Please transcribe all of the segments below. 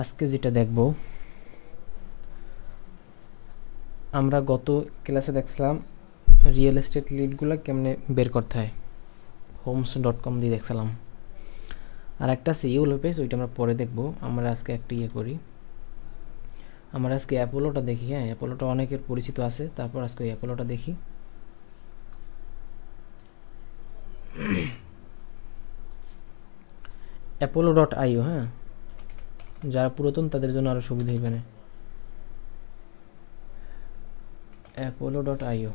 আজকে যেটা দেখব, আমরা গত ক্লাসে দেখছিলাম রিয়েল এস্টেট লিডগুলো কেমনে বের করতে হয়, homes.com দিয়ে দেখছিলাম। আর একটা আছে ইউলো পেজ, ওইটা আমরা পরে দেখব। আমরা আজকে একটা করি, আমরা আজকে অ্যাপোলোটা দেখি। হ্যাঁ, অ্যাপোলোটা অনেকের পরিচিত আছে, তারপর আজকে অ্যাপোলোটা দেখি। apollo.io, হ্যাঁ, যারা পুরাতন তাদের জন্য আরও সুবিধা হইবে না। apollo.io,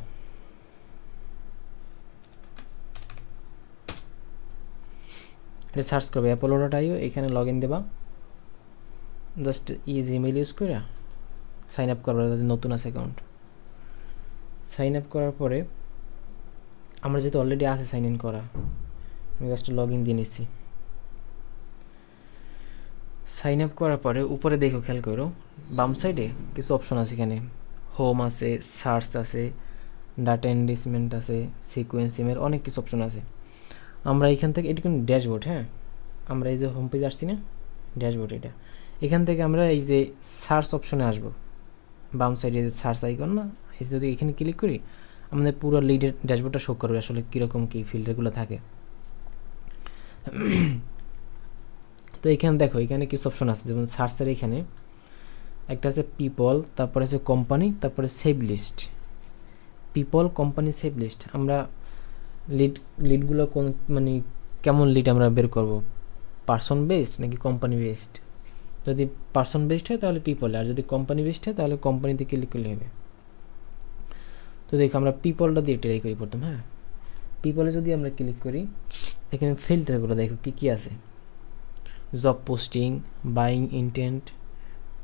এটা সার্চ করবে apollo.io, এখানে লগ ইন দেবা, জাস্ট জিমেইল ইউজ করে সাইন আপ করবা যাদের নতুন আছে অ্যাকাউন্ট। সাইন আপ করার পরে আমরা যেহেতু অলরেডি আছে সাইন ইন করা, আমি জাস্ট লগ ইন দিয়ে নিচ্ছি। সাইন আপ করার পরে উপরে দেখো, খেয়াল করো বাম সাইডে কিছু অপশন আছে। এখানে হোম আছে, সার্চ আছে, ডাটা এনরিচমেন্ট আছে, সিকোয়েন্সিংয়ের অনেক কিছু অপশন আছে। আমরা এখান থেকে, এটা কিন্তু ড্যাশবোর্ড। হ্যাঁ, আমরা এই যে হোম পেজে আসছি না, ড্যাশবোর্ড এটা। এখান থেকে আমরা এই যে সার্চ অপশনে আসবো, বাম সাইডে যে সার্চ আইকন না, এই যদি এখানে ক্লিক করি আমাদের পুরো লিডের ড্যাশবোর্ডটা শো করবে আসলে কীরকম কী ফিল্টারগুলো থাকে। তো এখানে দেখো, এখানে কিছু অপশন আছে, যেমন সার্চের এখানে একটা আছে পিপল, তারপরে আছে কোম্পানি, তারপরে save list. People, company, save list. আমরা লিডগুলো কোন মানে কেমন লিড আমরা বের করব, পার্সন বেসড নাকি কোম্পানি বেসড? যদি পার্সন বেসড হয় তাহলে পিপলে, আর যদি কোম্পানি বেসড হয় তাহলে কোম্পানিতে ক্লিক করলে হবে। তো দেখো আমরা পিপলটা দিয়ে ট্রাই করি প্রথম। হ্যাঁ, পিপলে যদি আমরা ক্লিক করি, এখানে ফিল্টারগুলো দেখো কী কী আছে। Job posting, buying intent,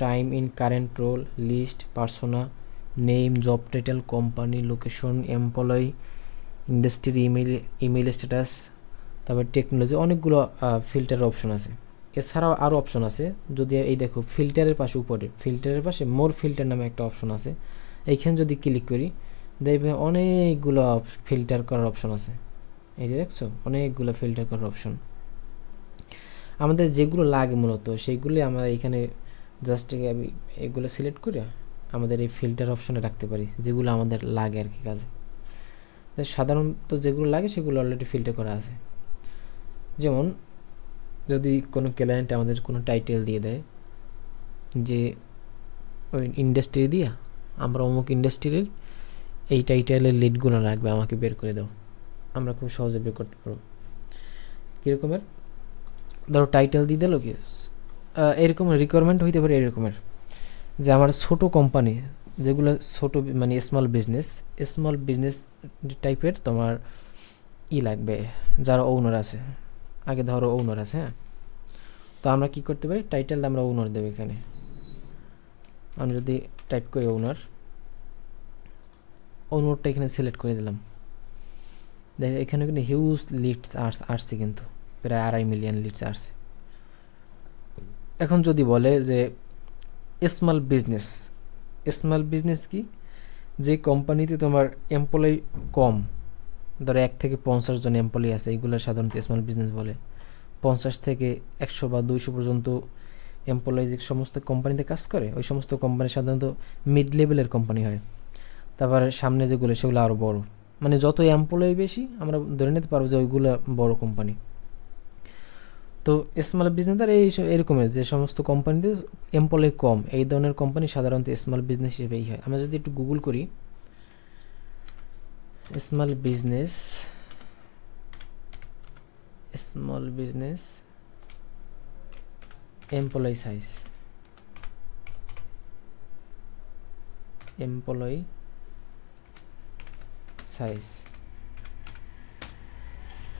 time in current role, list, persona, name, job title, company, location, employee, industry, email status, তারপর টেকনোলজি, অনেকগুলো ফিল্টার অপশন আছে। এছাড়াও আরও অপশন আছে। যদি এই দেখো ফিল্টারের পাশে, উপরে ফিল্টারের পাশে মোর ফিল্টার নামে একটা অপশন আছে, এইখানে যদি ক্লিক করি দেখবে অনেকগুলো ফিল্টার করার অপশন আছে। এই যে দেখছো অনেকগুলো ফিল্টার করার অপশন। আমাদের যেগুলো লাগে মূলত সেইগুলি আমরা এখানে জাস্ট আমি এগুলো সিলেক্ট করে আমাদের এই ফিল্টার অপশনে রাখতে পারি, যেগুলো আমাদের লাগে আর কি কাজে। সাধারণত যেগুলো লাগে সেগুলো অলরেডি ফিল্টার করা আছে। যেমন যদি কোনো ক্লায়েন্ট আমাদের কোনো টাইটেল দিয়ে দেয়, যে ওই ইন্ডাস্ট্রি দিয়া আমরা অমুক ইন্ডাস্ট্রির এই টাইটেলের লিডগুলো লাগবে, আমাকে বের করে দাও, আমরা খুব সহজে বের করতে পারবো। কীরকমের, ধরো টাইটেল দিয়ে দিল কি, এরকম রিকোয়ারমেন্ট হইতে পারে এরকমের, যে আমার ছোট কোম্পানি যেগুলো ছোট মানে স্মল বিজনেস টাইপের তোমার লাগবে, যারা ওনার আছে। আগে ধরো ওনার আছে। হ্যাঁ, তো আমরা কি করতে পারি, টাইটেলটা আমরা ওনার দেবো। এখানে আমি যদি টাইপ করি ওনারটা এখানে সিলেক্ট করে দিলাম, দেখো এখানে কিন্তু হিউজ লিডস আসছে, কিন্তু প্রায় 2.5 মিলিয়ন লিডস আসছে। এখন যদি বলে যে স্মল বিজনেস কি, যে কোম্পানিতে তোমার এমপ্লয়ি কম, ধরো 1 থেকে 50 জন এমপ্লয়ি আছে, এইগুলো সাধারণত স্মল বিজনেস বলে। 50 থেকে 100 বা 200 পর্যন্ত এমপ্লয়ি যে সমস্ত কোম্পানিতে কাজ করে, ওই সমস্ত কোম্পানি সাধারণত মিড লেভেলের কোম্পানি হয়। তারপরে সামনে যেগুলো সেগুলো আরও বড়, মানে যত এমপ্লয়ি বেশি আমরা ধরে নিতে পারবো যে ওইগুলো বড় কোম্পানি। তো স্মল বিজনেস আর এরকমের যে সমস্ত কোম্পানিতে এমপ্লয়ি কম, এই ধরনের কোম্পানি সাধারণত স্মল বিজনেস হিসেবেই হয়। আমরা যদি একটু গুগল করি, small business employee size,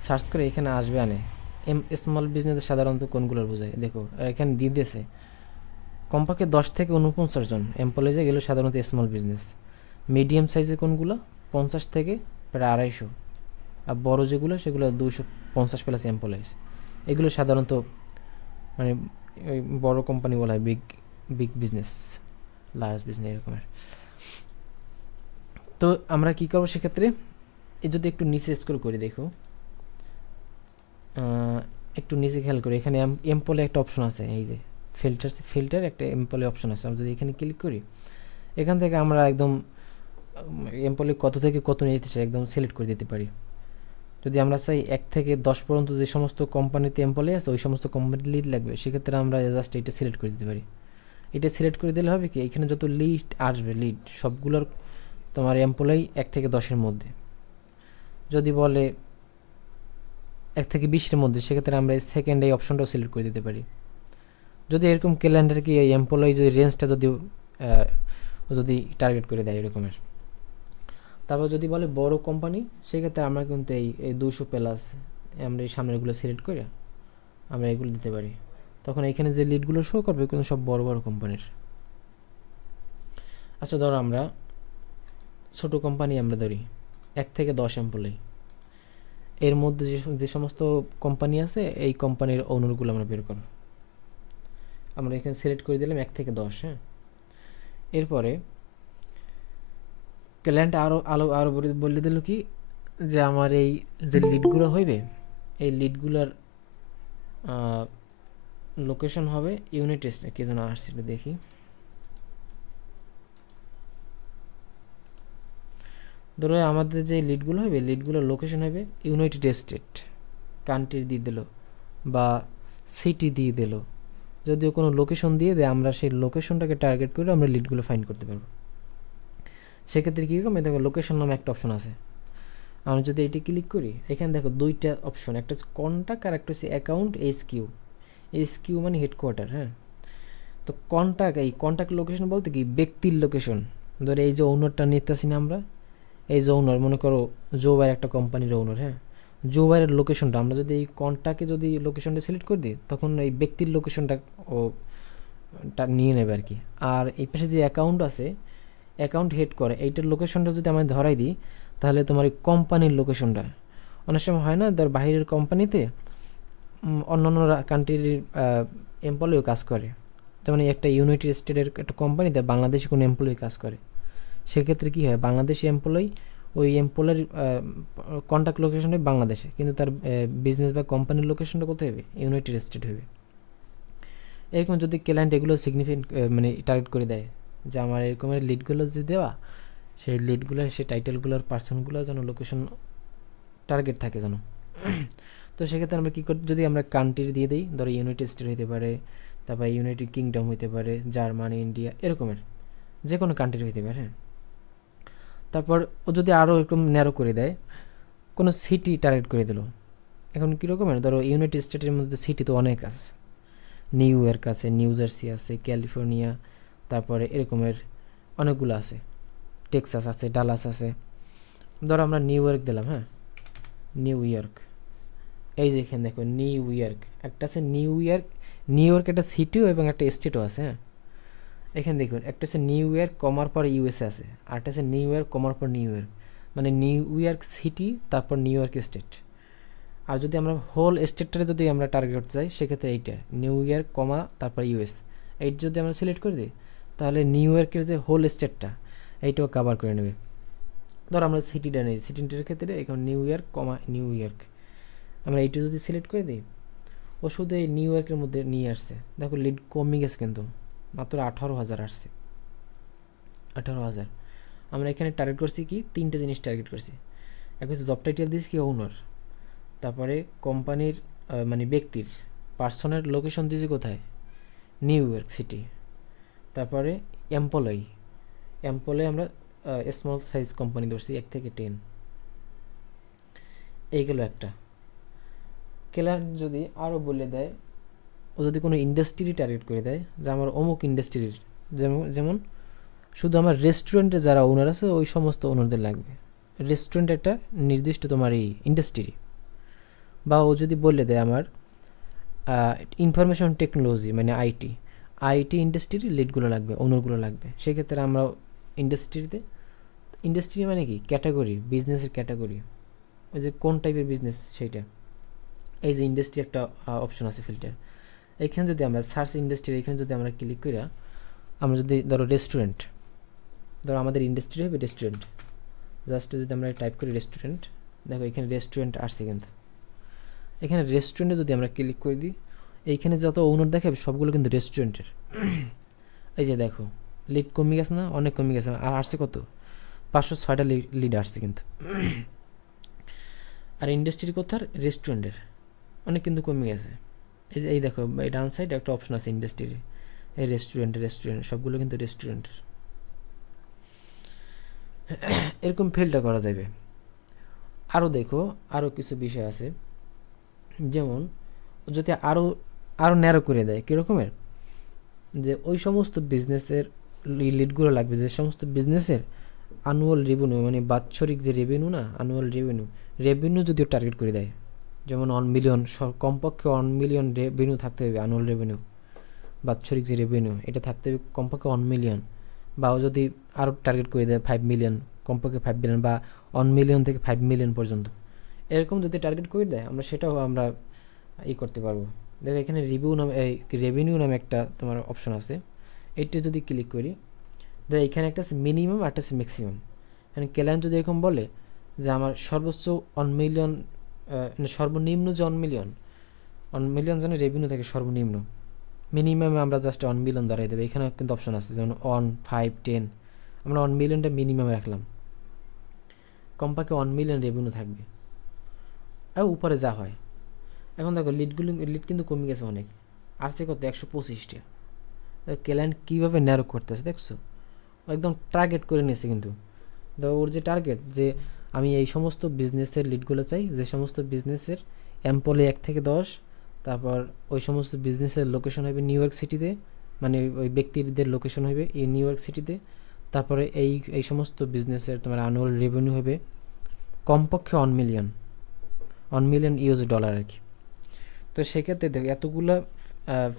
search করে এখানে আসবে। স্মল বিজনেস সাধারণত কোনগুলোর বোঝায় দেখো, এখানে দিয়ে দিয়েছে কমপক্ষে 10 থেকে 49 জন এমপ্লয়ি, এগুলো সাধারণত স্মল বিজনেস। মিডিয়াম সাইজের কোনগুলো 50 থেকে প্রায় 250, আর বড় যেগুলো সেগুলো 250 প্লাস এমপ্লয়িজ, এগুলো সাধারণত মানে ওই বড় কোম্পানি বলা হয়, বিগ বিজনেস, লার্জ বিজনেস এরকমের। তো আমরা কী করবো সেক্ষেত্রে, এই যদি একটু নিচে স্ক্রল করি দেখো, একটু নিচে খেয়াল করি, এখানে এমপ্লয় একটা অপশন আছে, এই যে ফিল্টার একটা এমপ্লয় অপশন আছে। আমরা যদি এখানে ক্লিক করি, এখান থেকে আমরা একদম এমপ্লয় কত থেকে কত নিতে চাই একদম সিলেক্ট করে দিতে পারি। যদি আমরা চাই 1 থেকে 10 পর্যন্ত যে সমস্ত কোম্পানিতে এমপ্লয় আছে ওই সমস্ত কোম্পানির লিড লাগবে, সেক্ষেত্রে আমরা জাস্ট এটা সিলেক্ট করে দিতে পারি। এটা সিলেক্ট করে দিলে হবে কি, এখানে যত লিস্ট আসবে লিড সবগুলোর তোমার এমপ্লয় 1 থেকে 10-এর মধ্যে। যদি বলে 1 থেকে 20-এর মধ্যে, সেক্ষেত্রে আমরা সেকেন্ড এই অপশনটাও সিলেক্ট করে দিতে পারি। যদি এরকম ক্যালেন্ডার কি এই এমপ্লয় যদি রেঞ্জটা যদি টার্গেট করে দেয় এরকমের। তারপর যদি বলে বড় কোম্পানি, সেক্ষেত্রে আমরা কিন্তু এই 200+ আমরা এই সামনেগুলো সিলেক্ট করে আমরা এগুলো দিতে পারি। তখন এখানে যে লিডগুলো শো করবে কিন্তু সব বড় বড় কোম্পানির। আচ্ছা ধরো আমরা ছোট কোম্পানি আমরা ধরি 1 থেকে 10 এমপ্লয়, এর মধ্যে যে সমস্ত কোম্পানি আছে এই কোম্পানির ওনারগুলো আমরা বের করব। আমরা এখানে সিলেক্ট করে দিলাম 1 থেকে 10। হ্যাঁ, এরপরে ক্লায়েন্ট আরও বলে দিল কি যে আমার এই যে লিডগুলো হইবে এই লিডগুলোর লোকেশন হবে ইউনাইটেড স্টেট। কি যেন আসছে দেখি, ধরো আমাদের যে লিডগুলো হবে লিডগুলোর লোকেশন হবে ইউনাইটেড স্টেট, কান্ট্রি দিয়ে দিল বা সিটি দিয়ে দিল। যদিও কোনো লোকেশন দিয়ে দেয় আমরা সেই লোকেশনটাকে টার্গেট করে আমরা লিডগুলো ফাইন্ড করতে পারবো। সেক্ষেত্রে কীরকম, দেখো লোকেশন নামে একটা অপশন আছে। আমরা যদি এটি ক্লিক করি, এখানে দেখো দুইটা অপশন, একটা হচ্ছে কন্ট্যাক্ট আর একটা হচ্ছে অ্যাকাউন্ট এসকিউ মানে হেডকোয়ার্টার। হ্যাঁ, তো এই কন্ট্যাক্ট লোকেশন বলতে কি ব্যক্তির লোকেশন। ধরো এই যে ওনারটা নিতেছি না আমরা, এই যে ওনার মনে করো জো বাইয়ের একটা কোম্পানির ওনার। হ্যাঁ, জো বাইয়ের লোকেশনটা আমরা যদি এই কন্ট্যাক্টে যদি লোকেশনটা সিলেক্ট করে দিই তখন এই ব্যক্তির লোকেশনটা নিয়ে নেবে আর কি। আর এই পাশে যে অ্যাকাউন্ট আছে, অ্যাকাউন্ট হেড করে এইটার লোকেশনটা যদি আমি ধরাই দিই তাহলে তোমার এই কোম্পানির লোকেশনটা, অনেক সময় হয় না ধর বাইরের কোম্পানিতে অন্যান্য কান্ট্রির এমপ্লয়িও কাজ করে, যেমন একটা ইউনাইটেড স্টেটের একটা কোম্পানিতে বাংলাদেশি কোনো এমপ্লয়ি কাজ করে। সেক্ষেত্রে কী হয়, বাংলাদেশি এমপ্লয়ি ওই এমপ্লয়ের কন্ট্যাক্ট লোকেশন হবে বাংলাদেশে, কিন্তু তার বিজনেস বা কোম্পানির লোকেশনটা কোথায় হবে, ইউনাইটেড স্টেট হবে। এরকম যদি ক্লায়েন্ট এগুলো সিগনিফিকেন্ট মানে টার্গেট করে দেয় যে আমার এরকমের লিডগুলো যে দেওয়া, সেই লিডগুলোর সেই টাইটেলগুলোর পার্সনগুলো যেন লোকেশন টার্গেট থাকে যেন। তো সেক্ষেত্রে আমরা কী করি, যদি আমরা কান্ট্রি দিয়ে দিই, ধরো ইউনাইটেড স্টেট হইতে পারে, তারপর ইউনাইটেড কিংডম হইতে পারে, জার্মানি, ইন্ডিয়া, এরকমের যে কোনো কান্ট্রি হইতে পারে। হ্যাঁ, তারপর ও যদি আরও এরকম ন্যারো করে দেয়, কোনো সিটি টার্গেট করে দিল। এখন কীরকমের, ধরো ইউনাইটেড স্টেটের মধ্যে সিটি তো অনেক আছে, নিউ ইয়র্ক আছে, নিউ জার্সি আছে, ক্যালিফোর্নিয়া, তারপরে এরকমের অনেকগুলো আছে, টেক্সাস আছে, ডালাস আছে। ধরো আমরা নিউ ইয়র্ক দিলাম। হ্যাঁ, নিউ ইয়র্ক, এই যে এখানে দেখো নিউ ইয়র্ক একটা আছে, নিউ ইয়র্ক একটা সিটিও এবং একটা স্টেটও আছে। হ্যাঁ, এখানে দেখুন একটা হচ্ছে নিউ ইয়র্ক কমার পর ইউএসএ আছে, আর একটা হচ্ছে নিউ ইয়র্ক কমার পর নিউ ইয়র্ক, মানে নিউ ইয়র্ক সিটি তারপর নিউ ইয়র্ক স্টেট। আর যদি আমরা হোল স্টেটটা যদি আমরা টার্গেট করতে চাই, সেক্ষেত্রে এইটা নিউ ইয়র্ক কমা তারপর ইউএস, এইটা যদি আমরা সিলেক্ট করে দিই তাহলে নিউ ইয়র্কের যে হোল স্টেটটা এইটাও কভার করে নেবে। ধর আমরা সিটিটা নেই, সিটিটার ক্ষেত্রে এখন নিউ ইয়র্ক কমা নিউ ইয়র্ক, আমরা এইটা যদি সিলেক্ট করে দিই ও শুধু এই নিউ ইয়র্কের মধ্যে নিয়ে আসছে। দেখো লিড কমে গেছে কিন্তু মাত্র 18,000 আসছে, 18,000। আমরা এখানে টার্গেট করছি কি, তিনটে জিনিস টার্গেট করছি। এক হচ্ছে জব টাইটেল দিয়েছি কি ওনার, তারপরে কোম্পানির মানে ব্যক্তির পার্সনের লোকেশন দিয়েছি কোথায়, নিউ ইয়র্ক সিটি, তারপরে এমপ্লয়ি আমরা স্মল সাইজ কোম্পানি ধরছি 1 থেকে 10। এইগুলো একটা। ক্লায়েন্ট যদি আরও বলে দেয়, ও যদি কোনো ইন্ডাস্ট্রি টার্গেট করে দেয় যে আমার অমুক ইন্ডাস্ট্রির, যেমন শুধু আমার রেস্টুরেন্টে যারা ওনার আছে ওই সমস্ত ওনারদের লাগবে, রেস্টুরেন্ট একটা নির্দিষ্ট তোমার এই ইন্ডাস্ট্রি। বা ও যদি বলে দেয় আমার ইনফরমেশন টেকনোলজি মানে আইটি ইন্ডাস্ট্রির লিডগুলো লাগবে, ওনারগুলো লাগবে, সেক্ষেত্রে আমরা ইন্ডাস্ট্রি মানে কি ক্যাটাগরি, বিজনেসের ক্যাটাগরি, ওই যে কোন টাইপের বিজনেস সেইটা। এই যে ইন্ডাস্ট্রি একটা অপশন আছে ফিল্টার, এইখানে যদি আমরা সার্চ ইন্ডাস্ট্রি, এখানে যদি আমরা ক্লিক করি, আমরা যদি ধরো রেস্টুরেন্ট, ধরো আমাদের ইন্ডাস্ট্রি হবে রেস্টুরেন্ট, জাস্ট যদি আমরা টাইপ করি রেস্টুরেন্ট, দেখো এখানে রেস্টুরেন্ট আসছে কিন্তু। এখানে রেস্টুরেন্টে যদি আমরা ক্লিক করে দিই, এইখানে যত ওনার দেখাবে সবগুলো কিন্তু রেস্টুরেন্টের। এই যে দেখো লিড কমে গেছে না, অনেক কমে গেছে। আর আসছে কত, 506টা লিড আসছে কিন্তু। আর ইন্ডাস্ট্রির কোথার, রেস্টুরেন্টের অনেক কিন্তু কমে গেছে। এই দেখো এই ডান সাইডে একটা অপশন আছে ইন্ডাস্ট্রির, এই রেস্টুরেন্ট সবগুলো কিন্তু রেস্টুরেন্টের। এরকম ফিল্টার করা যাবে। আরও দেখো আরও কিছু বিষয় আছে, যেমন যদি আরও ন্যারো করে দেয় কীরকমের, যে ওই সমস্ত বিজনেসের লিডগুলো লাগবে যে সমস্ত বিজনেসের অ্যানুয়াল রেভিনিউ, মানে বাৎসরিক যে রেভিনিউ না, অ্যানুয়াল রেভিনিউ যদিও টার্গেট করে দেয়, যেমন 1 মিলিয়ন, কমপক্ষে 1 মিলিয়ন রেভিনিউ থাকতে হবে, অ্যানুয়াল রেভিনিউ বাৎসরিক যে রেভিনিউ এটা থাকতে হবে কমপক্ষে 1 মিলিয়ন, বা যদি আরও টার্গেট করে দেয় 5 মিলিয়ন, কমপক্ষে 5 মিলিয়ন, বা 1 মিলিয়ন থেকে 5 মিলিয়ন পর্যন্ত, এরকম যদি টার্গেট করে দেয় আমরা সেটাও আমরা করতে পারবো। দেখো এখানে রেভিনিউ নামে একটা তোমার অপশন আছে, এইটা যদি ক্লিক করি, দেখো এখানে একটা আছে মিনিমাম আর একটা আছে ম্যাক্সিমাম। মানে ক্লায়েন্ট যদি এরকম বলে যে আমার সর্বোচ্চ 1 মিলিয়ন, সর্বনিম্ন যে 1 মিলিয়ন যেন রেভিনিউ থাকে সর্বনিম্ন, মিনিমামে আমরা জাস্ট 1 মিলিয়ন দাঁড়াই দেবো। এখানে কিন্তু অপশন আছে যেমন 1, 5, 10, আমরা 1 মিলিয়নটা মিনিমামে রাখলাম, কমপক্ষে 1 মিলিয়ন রেভিনিউ থাকবে, আর উপরে যা হয়। এখন দেখো লিড কিন্তু কমে গেছে অনেক, আসছে কত, 125টা। দেখো ক্লায়েন্ট কীভাবে ন্যারো করতেছে দেখছো, ও একদম টার্গেট করে নিয়েছে কিন্তু। দেখো ওর যে টার্গেট, যে আমি এই সমস্ত বিজনেসের লিডগুলো চাই, যে সমস্ত বিজনেসের এমপ্লয়ি 1 থেকে 10, তারপর ওই সমস্ত বিজনেসের লোকেশন হবে নিউ ইয়র্ক সিটিতে, মানে ওই ব্যক্তিদের লোকেশন হবে এই নিউ ইয়র্ক সিটিতে, তারপরে এই সমস্ত বিজনেসের তোমার অ্যানুয়াল রেভিনিউ হবে কমপক্ষে 1 মিলিয়ন ইউএস ডলার আর কি। তো সেক্ষেত্রে দেখো এতগুলো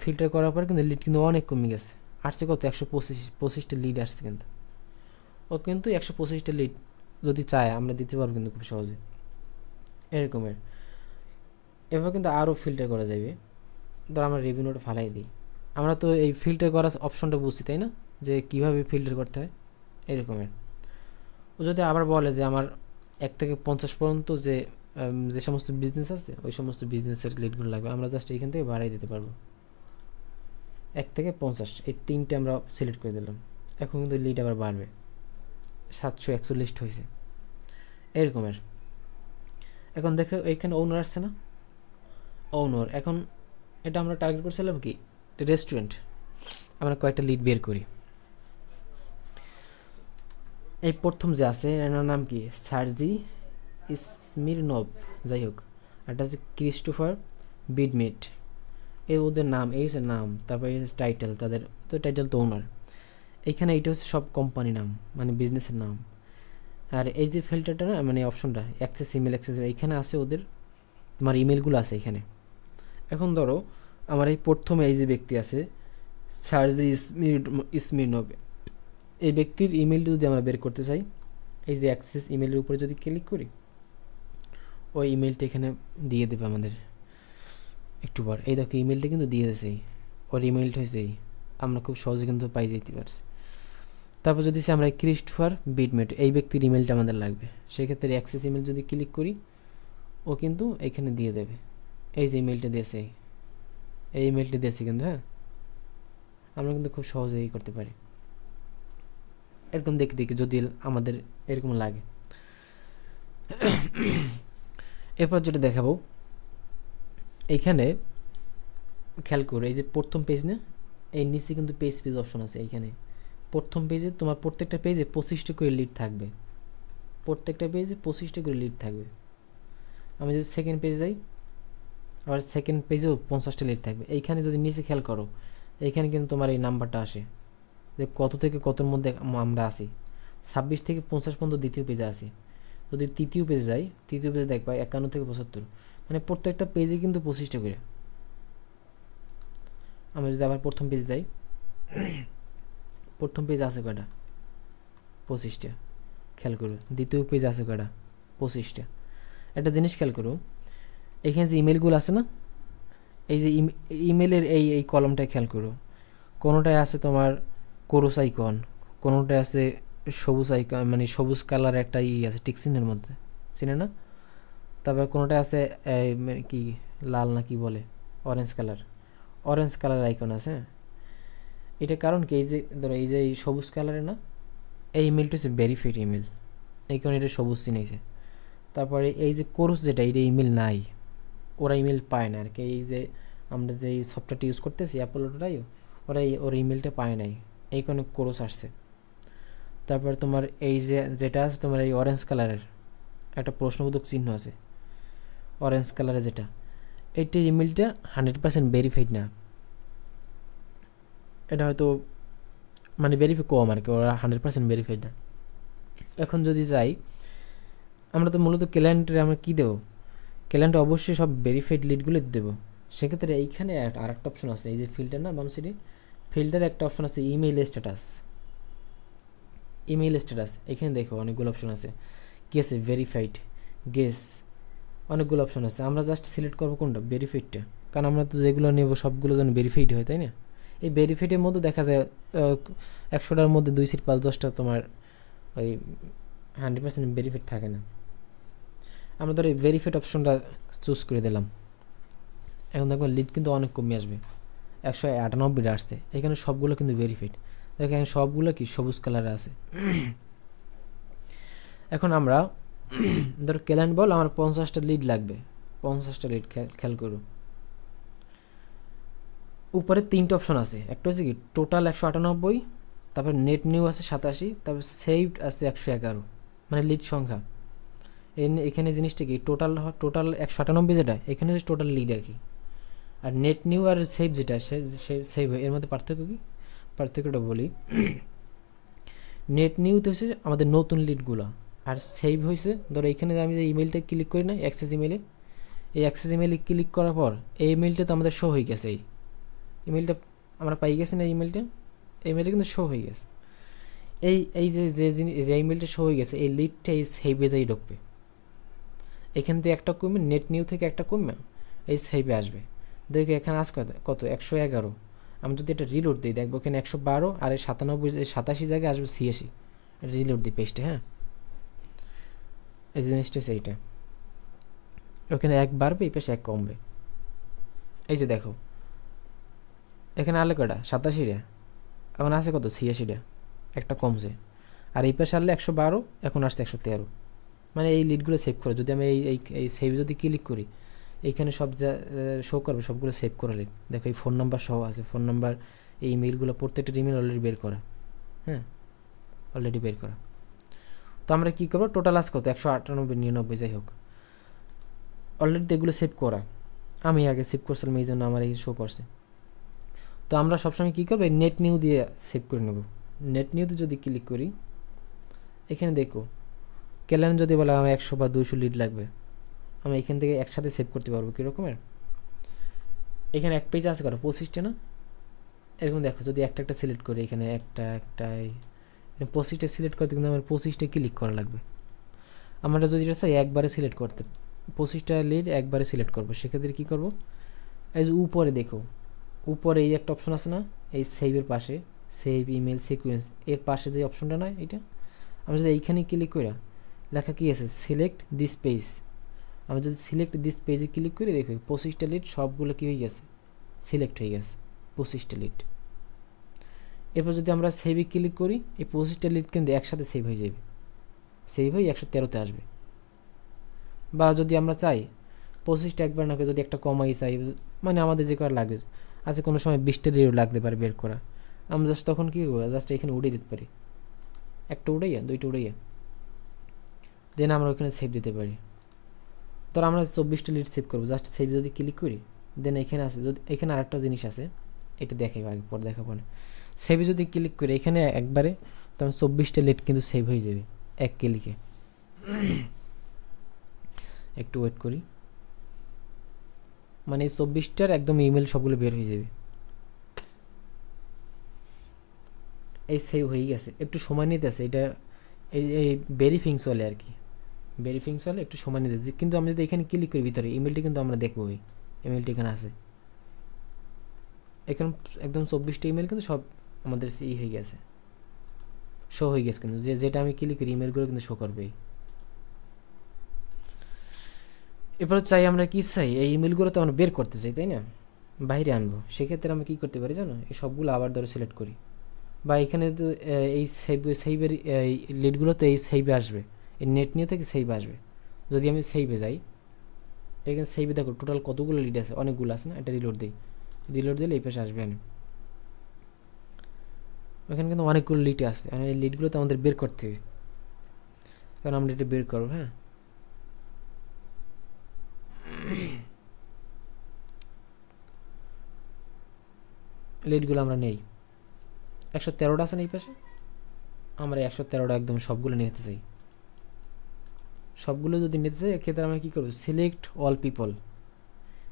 ফিল্টার করার পর কিন্তু লিড কিন্তু অনেক কমে গেছে, আসছে কত, 125টা লিড আসছে কিন্তু। ও কিন্তু 125টা লিড যদি চায় আমরা দিতে পারবো কিন্তু খুব সহজে, এরকমের। এভাবে কিন্তু আরও ফিল্টার করা যাবে। ধর আমরা রেভিনিউটা ফালাই দিই, আমরা তো এই ফিল্টার করার অপশনটা বুঝছি তাই না, যে কীভাবে ফিল্টার করতে হয় এরকমের। ও যদি আবার বলে যে আমার 1 থেকে 50 পর্যন্ত যে সমস্ত বিজনেস আছে ওই সমস্ত বিজনেসের লিডগুলো লাগবে, আমরা জাস্ট এইখান থেকে বাড়াই দিতে পারবো। 1 থেকে 50 এই 3টে আমরা সিলেক্ট করে দিলাম, এখন কিন্তু লিড আবার বাড়বে, 741 হয়েছে এরকমের। এখন দেখো এইখানে ওনার আসছে না, ওনার। এখন এটা আমরা টার্গেট করছিলাম কি, রেস্টুরেন্ট। আমরা কয়েকটা লিড বের করি। এই প্রথম যে আছে এনার নাম কি, সার্জি স্মিরনভ, যাই হোক। একটা আছে ক্রিস্টোফার বিডমেট, এই ওদের নাম, এই হচ্ছে নাম। তারপরে এই হচ্ছে টাইটেল, তাদের তো টাইটেল তো ওনার। এইখানে এইটা হচ্ছে সব কোম্পানি নাম, মানে বিজনেসের নাম। আর এই যে ফিল্টারটা না, মানে অপশনটা অ্যাক্সেস ইমেল, এইখানে আছে ওদের তোমার ইমেলগুলো আছে এখানে। এখন ধরো আমার এই প্রথমে এই যে ব্যক্তি আছে সার্জি স্মিরনভ, এই ব্যক্তির ইমেলটা যদি আমরা বের করতে চাই, এই যে অ্যাক্সেস ইমেলের উপরে যদি ক্লিক করি, ওই ইমেলটা এখানে দিয়ে দেবে আমাদের একটু পর। এই দেখো ইমেলটা কিন্তু দিয়ে দিয়েছে, ওর ইমেলটা হয়েছে আমরা খুব সহজে কিন্তু পাই যেতে পারছি। তারপর যদি আমরা ক্রিস্টোফার বিডমেট, এই ব্যক্তির ইমেলটা আমাদের লাগবে, সেক্ষেত্রে অ্যাক্সেস ইমেল যদি ক্লিক করি ও কিন্তু এখানে দিয়ে দেবে। এই যে ইমেলটা দিয়েছে, এই ইমেলটা দিয়েছে কিন্তু, হ্যাঁ আমরা কিন্তু খুব সহজেই করতে পারি এরকম। দেখি যদি আমাদের এরকম লাগে। এরপর যেটা দেখাবো, এইখানে খেয়াল করে এই যে প্রথম পেজ না, এই নিচে কিন্তু পেজ অপশন আছে। এইখানে প্রথম পেজে তোমার প্রত্যেকটা পেজে 25টা করে লিড থাকবে, প্রত্যেকটা পেজে 25টা করে লিড থাকবে। আমি যদি সেকেন্ড পেজে যাই, আবার সেকেন্ড পেজেও 50টা লিড থাকবে। এইখানে যদি নিচে খেয়াল করো, এইখানে কিন্তু তোমার এই নাম্বারটা আসে যে কত থেকে কতর মধ্যে আমরা আসি। 26 থেকে 50 পর্যন্ত দ্বিতীয় পেজে আসি। যদি তৃতীয় পেজে যাই, তৃতীয় পেজে দেখবা 51 থেকে 75, মানে প্রত্যেকটা পেজে কিন্তু 25টা করে। আমি যদি আবার প্রথম পেজে যাই, প্রথম পেজ আছে কয়টা, 25টা। খেয়াল করো দ্বিতীয় পেজ আছে কয়টা, 25টা। একটা জিনিস খেয়াল করো, এখানে যে ইমেলগুলো আছে না, এই যে ইমেলের এই কলমটায় খেয়াল করো, কোনোটায় আছে তোমার কোরস আইকন, কোনোটায় আছে সবুজ আইকন, মানে সবুজ কালার একটা আছে টিক চিহ্নের মধ্যে, চিনে না। তারপর কোনোটায় আছে কি লাল না কি বলে, অরেঞ্জ কালার আইকন আছে। এটা কারণ কি, এই যে ধরো এই যে এই সবুজ কালারে না, এই ইমেলটা হচ্ছে ভেরিফাইড ইমেল, এই কারণে এটা সবুজ চিনাইছে। তারপরে এই যে কোর্স যেটা, এটা ইমেল নাই, ওরা ইমেল পায় না আর কি। এই যে আমরা যে সফটওয়্যারটা ইউজ করতেছি অ্যাপোলোটাই, ওরা ইমেলটা পায় নাই, এই কারণে কোর্স আসছে। তারপর তোমার এই যে যেটা আছে তোমার এই অরেঞ্জ কালারের একটা প্রশ্নবোধক চিহ্ন আছে, অরেঞ্জ কালারে যেটা, এইটি ইমেলটা 100% ভেরিফাইড না। এটা হয়তো মানে ভেরিফাই কম আর কি, ওরা 100% ভেরিফাইড না। এখন যদি যাই, আমরা তো মূলত ক্লায়েন্টের আমরা কী দেবো, ক্লায়েন্টে অবশ্যই সব ভেরিফাইড লিডগুলো দেবো। সেক্ষেত্রে এইখানে আর একটা অপশন আছে, এই যে ফিল্টার না বাম সাইডে, ফিল্টারে একটা অপশন আছে ইমেইল স্ট্যাটাস। এখানে দেখো অনেকগুলো অপশন আছে, কি আছে, ভেরিফাইড, গেস, অনেকগুলো অপশন আছে। আমরা জাস্ট সিলেক্ট করবো কোনটা, ভেরিফাইডটা, কারণ আমরা তো যেগুলো নেবো সবগুলো যেন ভেরিফাইড হয়, তাই না। এই ভেরিফাইডের মধ্যে দেখা যায় 100টার মধ্যে 2-5-10টা তোমার ওই 100% ভেরিফাইড থাকে না। আমরা ধরো এই ভেরিফাইড অপশনটা চুজ করে দিলাম। এখন দেখো লিড কিন্তু অনেক কমে আসবে, 198টা আসছে, এখানে সবগুলো কিন্তু ভেরিফাইড। দেখো এখানে সবগুলো কি সবুজ কালারে আছে। এখন আমরা ধরো ক্লায়েন্ট বল আমার 50টা লিড লাগবে, 50টা লিড, খেয়াল করো উপরে 3টে অপশন আছে, একটা হচ্ছে কি টোটাল 198, তারপর নেট নিউ আছে 87, তারপর সেভড আছে 111, মানে লিড সংখ্যা। এখানে জিনিসটা কি, টোটাল 198 যেটা, এখানে টোটাল লিড আর কি। আর নেট নিউ আর সেভ যেটা, সেভ এর মধ্যে পার্থক্য কি, পার্থক্যটা বলি। নেট নিউতে হচ্ছে আমাদের নতুন লিডগুলো, আর সেভ হয়েছে ধরো এখানে আমি যে ইমেলটা ক্লিক করি না অ্যাক্সেস ইমেলে, এই অ্যাক্সেস ইমেলে ক্লিক করার পর এই ইমেলটা তো আমাদের শো হয়ে গেছে, এই ইমেলটা আমরা পাই গেছি না, ইমেলটা কিন্তু শো হয়ে গেছে। এই যে ইমেলটা শো হয়ে গেছে, এই লিডটা এই সেভে যাই ঢুকবে। এখান থেকে একটা কমবে, নেট নিউ থেকে একটা কমবে, এই সেভে আসবে। দেখো এখানে আজ কত 111। আমি যদি এটা রিলোড দিই দেখবো এখানে 112, আর এই 87 জায়গায় আসবে 86। রিলোড দিই পেজটা, হ্যাঁ, এই জিনিসটা সেইটা, ওখানে 1 বাড়বে, এই পাশে 1 কমবে। এই যে দেখো এখানে আলে কটা 87টা, এখন আছে কত 86টা, একটা কমছে। আর এই পাশে আনলে 112, এখন আসছে 113। মানে এই লিডগুলো সেভ করে, যদি আমি এই সেভ যদি ক্লিক করি, এইখানে সব যা শো করবে সবগুলো সেভ করে লিড। দেখো এই ফোন নাম্বার সহ আছে, ফোন নাম্বার, এই ইমেলগুলো প্রত্যেকটা ইমেল অলরেডি বের করা, হ্যাঁ, অলরেডি বের করা। তো আমরা কী করবো, টোটাল আজ কত 198, 99 যাই হোক, অলরেডি এগুলো সেভ করা, আমি আগে সেভ করছিলাম এই জন্য আমার এই শো করছে। তো আমরা সবসময় কী করবো, নেট নিউ দিয়ে সেভ করে নেব। নেট নিউতে যদি ক্লিক করি, এখানে দেখো ক্লায়েন্ট যদি বলে আমার 100 বা 200 লিড লাগবে, আমি এখান থেকে একসাথে সেভ করতে পারবো। কীরকমের, এখানে এক পেজ আছে করো 25টা না, এরকম দেখো যদি একটা একটা সিলেক্ট করি, এখানে একটাই 25টা সিলেক্ট করতে কিন্তু আমার 25টা ক্লিক করা লাগবে। আমরা যদি এটা চাই একবারে সিলেক্ট করতে, 25টা লিড একবারে সিলেক্ট করবো, সেক্ষেত্রে কী করবো, এই যে উপরে দেখো, উপরে এই একটা অপশন আছে না, এই সেভের পাশে, সেভ ইমেল সিকোয়েন্স, এর পাশে যে অপশনটা না, এটা আমরা যদি এইখানে ক্লিক করি, লেখা কী আছে, সিলেক্ট দিস পেজ। আমি যদি সিলেক্ট দিস পেজে ক্লিক করি, দেখো 25টা লিড সবগুলো কী হয়ে গেছে, সিলেক্ট হয়ে গেছে 25টা লিড। এরপর যদি আমরা সেভে ক্লিক করি, এই 25টা লিড কিন্তু একসাথে সেভ হয়ে যাবে, সেভ হয়ে 113তে আসবে। বা যদি আমরা চাই 25টা একবার না করে যদি একটা কমাই চাই, মানে আমাদের যে করা লাগে, আচ্ছা কোনো সময় 20টা লিডও লাগতে পারে বের করা, আমরা জাস্ট তখন কী করবো, জাস্ট এখানে উড়িয়ে দিতে পারি, একটা উড়াইয়া 2টা উড়াইয়া, দেন আমরা ওখানে সেভ দিতে পারি। তো আমরা 24টা লিড সেভ করবো, জাস্ট সেভ যদি ক্লিক করি, দেন এখানে আছে, যদি এখানে আরেকটা জিনিস আছে, এটা দেখাই আগে পর দেখাবো না। সেভে যদি ক্লিক করি এখানে একবারে, তখন 24টা লিড কিন্তু সেভ হয়ে যাবে এক ক্লিকে। একটু ওয়েট করি, মানে এই 24টার একদম ইমেল সবগুলো বের হয়ে যাবে, এই সেভ হয়ে গেছে। একটু সময় নিতে আছে এটা, এই ভেরিফিং চলে আর কি, ভেরিফিং চলে একটু সময় নিতে, কিন্তু আমি যদি এখানে ক্লিক করি ভিতরে, ইমেলটি কিন্তু আমরা দেখবো, ওই ইমেলটি এখানে আছে, এখানে একদম 24টা ইমেল কিন্তু সব আমাদের হয়ে গেছে, শো হয়ে গেছে, কিন্তু যেটা আমি ক্লিক করি ইমেলগুলো কিন্তু শো করবে। এরপর চাই আমরা কি চাই, এই ইমেলগুলো তো আমরা বের করতে চাই তাই না, বাইরে আনবো। সেক্ষেত্রে আমরা কী করতে পারি জানো, এই সবগুলো আবার ধরো সিলেক্ট করি, বা এখানে তো এই সেইভের লিডগুলো তো এই সেইভে আসবে, এই নেট নিয়ে থেকে সেইভে আসবে। যদি আমি সেইভে যাই, এখানে সেইভে দেখো টোটাল কতগুলো লিড আছে, অনেকগুলো আছে না, এটা রিলোড দিই, রিলোড দিলে এই পাশে আসবে। আমি ওখানে কিন্তু অনেকগুলো লিড আসছে, এই লিডগুলো তো আমাদের বের করতে হবে, কারণ আমরা এটা বের করবো। হ্যাঁ, লিডগুলো আমরা নেই, 113টা আছে না এই পাশে, আমরা 113টা একদম সবগুলো নিতে চাই। সবগুলো যদি নিতে চাই এক্ষেত্রে আমরা কী করবো, সিলেক্ট অল পিপল।